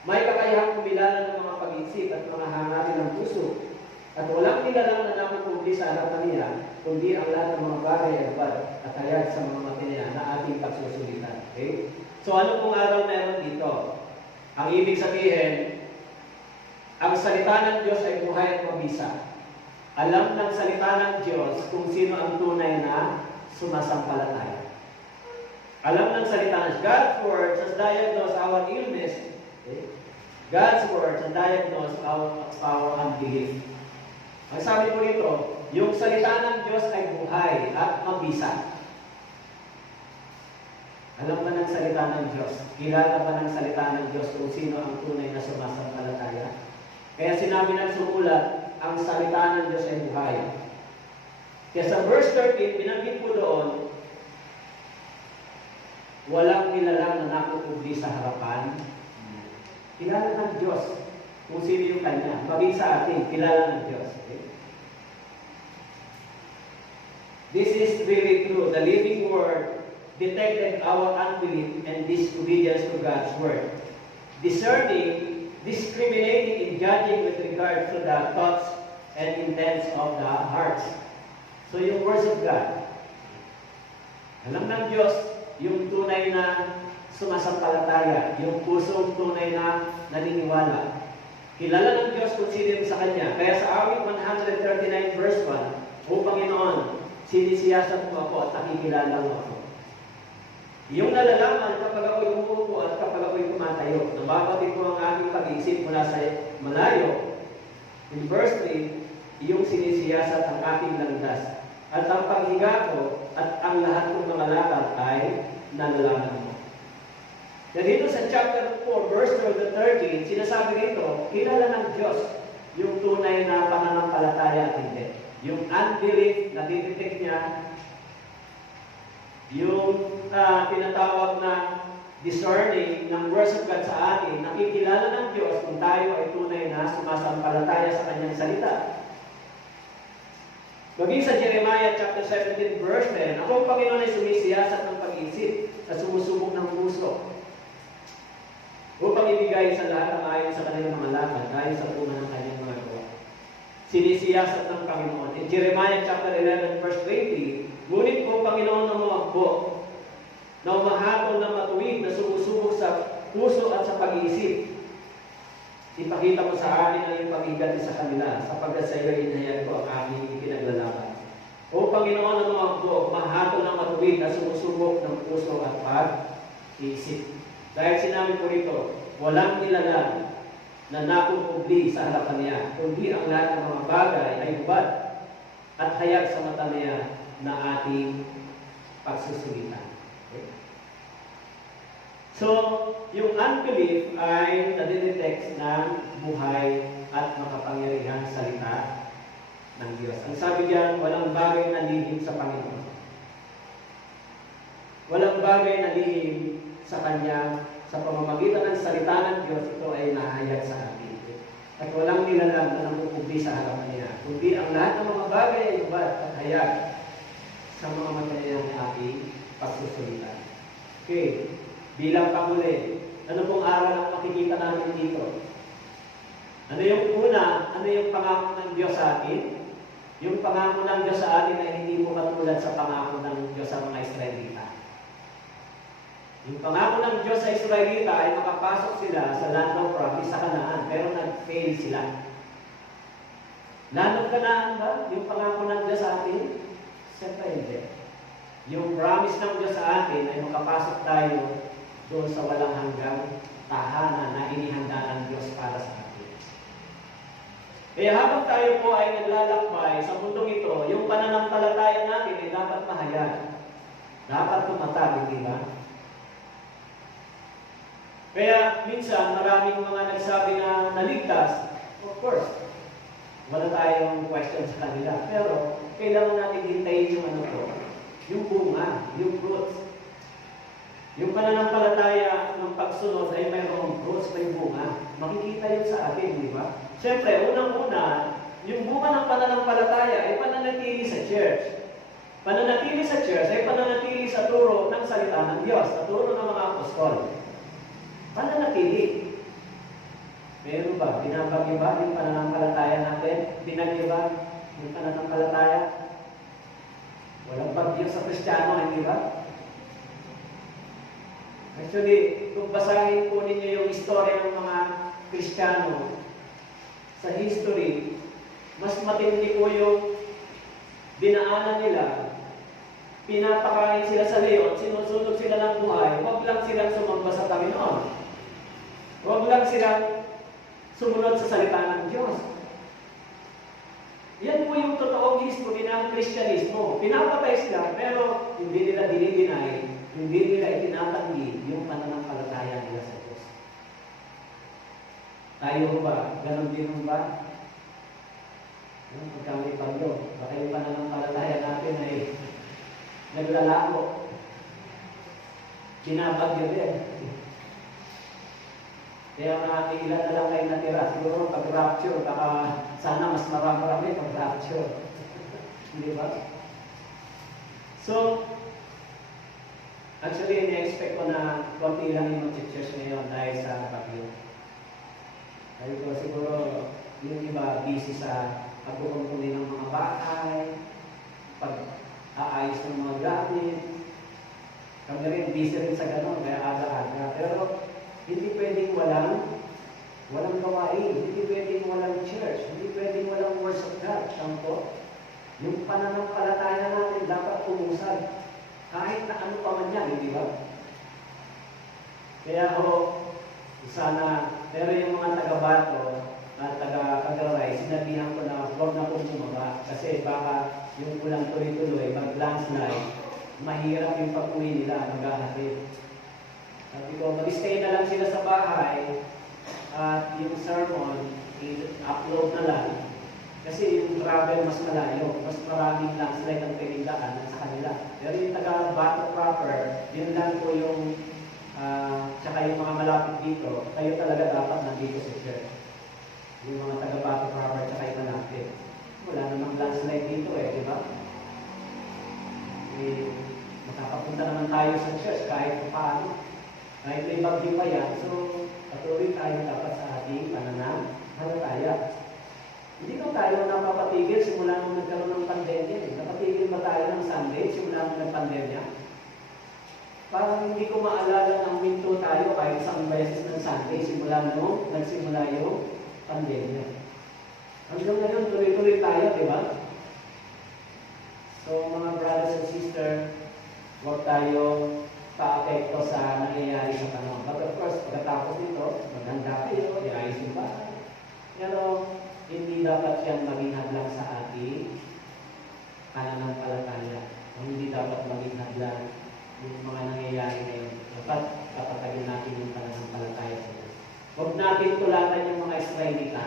May kakayahang kumilala ng mga pag-iisip at mga hangarin ng puso, at walang nilalang na nakukubli sa harapan niya, kundi ang lahat ng mga bagay ay bad at hayag sa mga mata niya na ating pagsusulitan. Okay? So ano pong araw meron dito? Ang ibig sabihin, ang salita ng Diyos ay buhay at mabisa. Alam ng salita ng Diyos kung sino ang tunay na sumasampalataya. Alam ng salita ng God's words has diagnosed our illness. Okay? God's words has diagnosed our unbelief. Ang sabi ko rito, yung salita ng Diyos ay buhay at mabisa. Alam ba ng salita ng Diyos? Kilala ba ng salita ng Diyos kung sino ang tunay na sumasampalataya? Kaya sinabi ng sumulat, ang salita ng Diyos ay buhay. Kaya sa verse 13, binanggit po doon, walang nilalang na nakukubli sa harapan. Kilala ng Diyos kung sino yung Kanya. Maging sa atin, kilala ng Diyos. Okay? This is really true. The living Word detected our unbelief and disobedience to God's Word. Discerning, discriminating, and judging with regard to the thoughts and intents of the hearts. So yung words of God, alam ng Diyos yung tunay na sumasampalataya, yung pusong tunay na naniniwala. Kilala ng Diyos kung sino sa Kanya. Kaya sa awit 139 verse 1, O Panginoon, sinisiyasat mo ako at nakikilala mo ako. Yung nalalaman kapag ako'y umuupo at kapag ako'y tumatayo, nababatid ko ang aking pag-iisip mula sa malayo. In verse 3, yung sinisiyasat ang aking landas. At ang paghiga ko at ang lahat ng mga lakad ay nalalaman mo. Na dito sa chapter 4, verse 12 to 13, sinasabi rito, kilala ng Diyos yung tunay na pananampalataya at hindi. Yung unbelief, nadidetect niya, yung tinatawag na discerning ng words of God sa atin, nakikilala ng Diyos kung tayo ay tunay na sumasampalataya sa Kanyang salita. Maging sa Jeremiah chapter 17, verse 10, ako ang Panginoon ay sumisiyasat ng pag-iisip at sumusubok ng puso upang ibigay sa lahat ang ayon sa kanilang mga lakad, ayon sa tunay ng kanyang mga gawa. Sinisiyasat ng Panginoon. In Jeremiah chapter 11, verse 20, ngunit kung Panginoon na umakbo, na umahatol ng matuwid, na sumusubok sa puso at sa pag-iisip, ipakita mo sa amin ang iyong pag-iganti sa kanila, sapagkat sa iyo inayad ko ang aming pinaglalaban. O Panginoon na umakbo, mahatol ng matuwid, na sumusubok ng puso at pag-iisip. Dahil sinabi ko rito, walang nilalang na nakukubli sa harapan niya, kundi ang lahat ng mga bagay ay hubad at hayag sa mata niya na ating pagsusulitan. Okay? So, yung unbelief ay nadidetect ng buhay at makapangyarihang salita ng Diyos. Ang sabi diyan, walang bagay na lihim sa Panginoon. Walang bagay na lihim sa Kanya. Sa pamamagitan ng salita ng Diyos, ito ay nahayag sa atin. At walang nilalang na namupugli sa harapan niya. Kundi ang lahat ng mga bagay ay ubat at hayag sa mga mata ng ating pagsusulitan. Okay, bilang panguli, ano pong aral ang makikita namin dito? Ano yung una? Ano yung pangako ng Diyos sa atin? Yung pangako ng Diyos sa atin ay hindi mo katulad sa pangako ng Diyos sa mga Israelita. Yung pangako ng Diyos sa Israelita ay makapasok sila sa land of promise sa Kanaan, pero nag-fail sila. Land of Kanaan ba? Yung pangako ng Diyos sa atin? Siyempre hindi. Yung promise ng Diyos sa atin ay makapasok tayo doon sa walang hanggang tahanan na inihanda ng Diyos para sa atin. Kaya habang tayo po ay naglalakbay sa mundong ito, yung pananampalataya natin ay dapat mahayag. Dapat tumatag, hindi ba? Kaya minsan maraming mga nagsabi na naligtas, of course, wala tayong question sa kanila. Pero kailangan natin hintayin yung ano po, yung bunga, yung fruits. Yung pananampalataya ng pagsunod ay mayroong fruits, may bunga. Makikita yun sa atin, di ba? Siyempre, unang-una, yung bunga ng pananampalataya ay pananatili sa church. Pananatili sa church ay pananatili sa turo ng salita ng Diyos, sa turo ng mga apostol. Pananatili. Meron ba? Binabagyo ba yung pananampalataya natin? Binagyo ba yung pananampalataya? Walang bagyo sa Kristiyano, hindi ba? Actually, kung basahin po ninyo yung istorya ng mga Kristiyano sa history, mas matindi po yung dinaanan nila. Pinapakain sila sa leon, sinusunod sila ng buhay, huwag lang silang sumamba sa Panginoon. Huwag lang silang sumunod sa salita ng Diyos. Yan po yung totoong history ng Kristyanismo. Pinapatay sila, pero hindi nila dinidinay, hindi nila itinatanggi yung pananampalataya nila sa Diyos. Tayo ba? Ganon din ba? Pagka may bagyo, baka yung pananampalataya natin ay naglalako. Binabagyo din. Kaya mga ilan na lang kayo natira. Siguro pag-rapture, baka sana mas marami pag-rapture. Hindi ba? So, actually, ini-expect ko na konti lang yung mag-church ngayon dahil sa bagyo. Dahil ko siguro, yung iba busy sa pagkukumpuni ng mga bahay, pag-aayos ng mga gamit. Kami rin, busy rin sa gano'n, kaya aga-aga. Pero, hindi pwedeng walang gawain, hindi pwedeng walang church, hindi pwedeng walang worship God. Sampo, yung pananampalataya natin dapat umusad. Kahit na ano pa man yan, hindi ba? Kaya sana, pero yung mga taga-Bato at taga-Cagaray, sinabihan ko na huwag na kong bumaba. Kasi baka yung ulang tuloy-tuloy, mag-landslide, mahirap yung pag-uwi nila, maghahatid. Sabi ko, mag-stay na lang sila sa bahay at yung sermon, i-upload na lang. Kasi yung travel mas malayo, mas maraming landslide ang pinindaan sa kanila. Pero yung taga-Bato proper, yun lang po yung, tsaka yung mga malapit dito, kayo talaga dapat nandito sa church. Yung mga taga-Bato proper, tsaka yung malapit. Wala namang landslide dito di ba? Makakapunta naman tayo sa church kahit paano. Kahit may bagyo pa yan, so patuloy tayo dapat sa ating pananampalataya. Hindi ko tayo napapatigil simula nung nagkaroon ng pandemya. Napatigil ba tayo ng Sunday simula nung nagpandemya? Parang hindi ko maalala ng minto tayo kahit isang beses ng Sunday simula nung nagsimula yung pandemya. Hanggang ngayon, tuloy-tuloy tayo, di ba? So mga brothers and sisters, huwag tayo pa-apekto sa nangyayari sa panahon. But of course, pagkatapos nito, maghanda kayo, iayos yung bahay. Pero, hindi dapat yan maging hadlang sa ating pananampalataya. Hindi dapat maging hadlang yung mga nangyayari ngayon. Dapat papatagin natin yung pananampalataya sa Diyos. Huwag natin tulatan yung mga Israelita.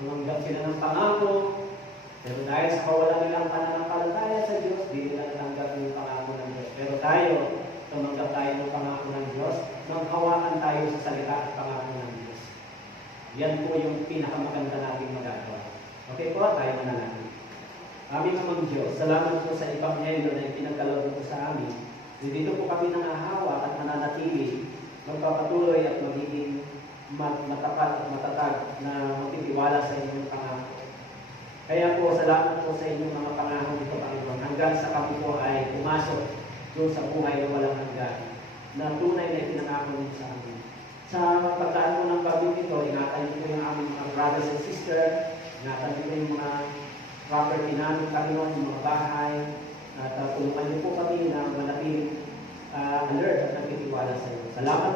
Tumanggap sila ng pangako, pero dahil sa kawalan nilang pananampalataya sa Diyos, di nila natanggap yung pangako ng Diyos. Pero tayo, tumanggap tayo ng pangako ng Diyos, maghawakan tayo sa salita at pangako ng Diyos. Yan po yung pinakamaganda nating magagawa. Okay po, tayo manalangin. Aming Amang Diyos, salamat po sa Ebanghelyo na ipinagkaloob po sa amin. Dito po kami nangahawa at mananatili, magpapatuloy at magiging matapat at matatag na magtitiwala sa inyong pangako. Kaya po, salamat po sa inyong mga pangako dito, Panginoon. Hanggang sa kami po ay pumasok doon sa buhay na walang hanggan, na tunay na ipinangako niyo sa amin. Sa pagdaan po ng bagong ito, ingatan niyo po yung aming mga brothers and sisters, ingatan niyo po yung mga property namin, Panginoon, yung mga bahay, at tulungan niyo po kami na manatiling alert at nagtitiwala sa iyo. Salamat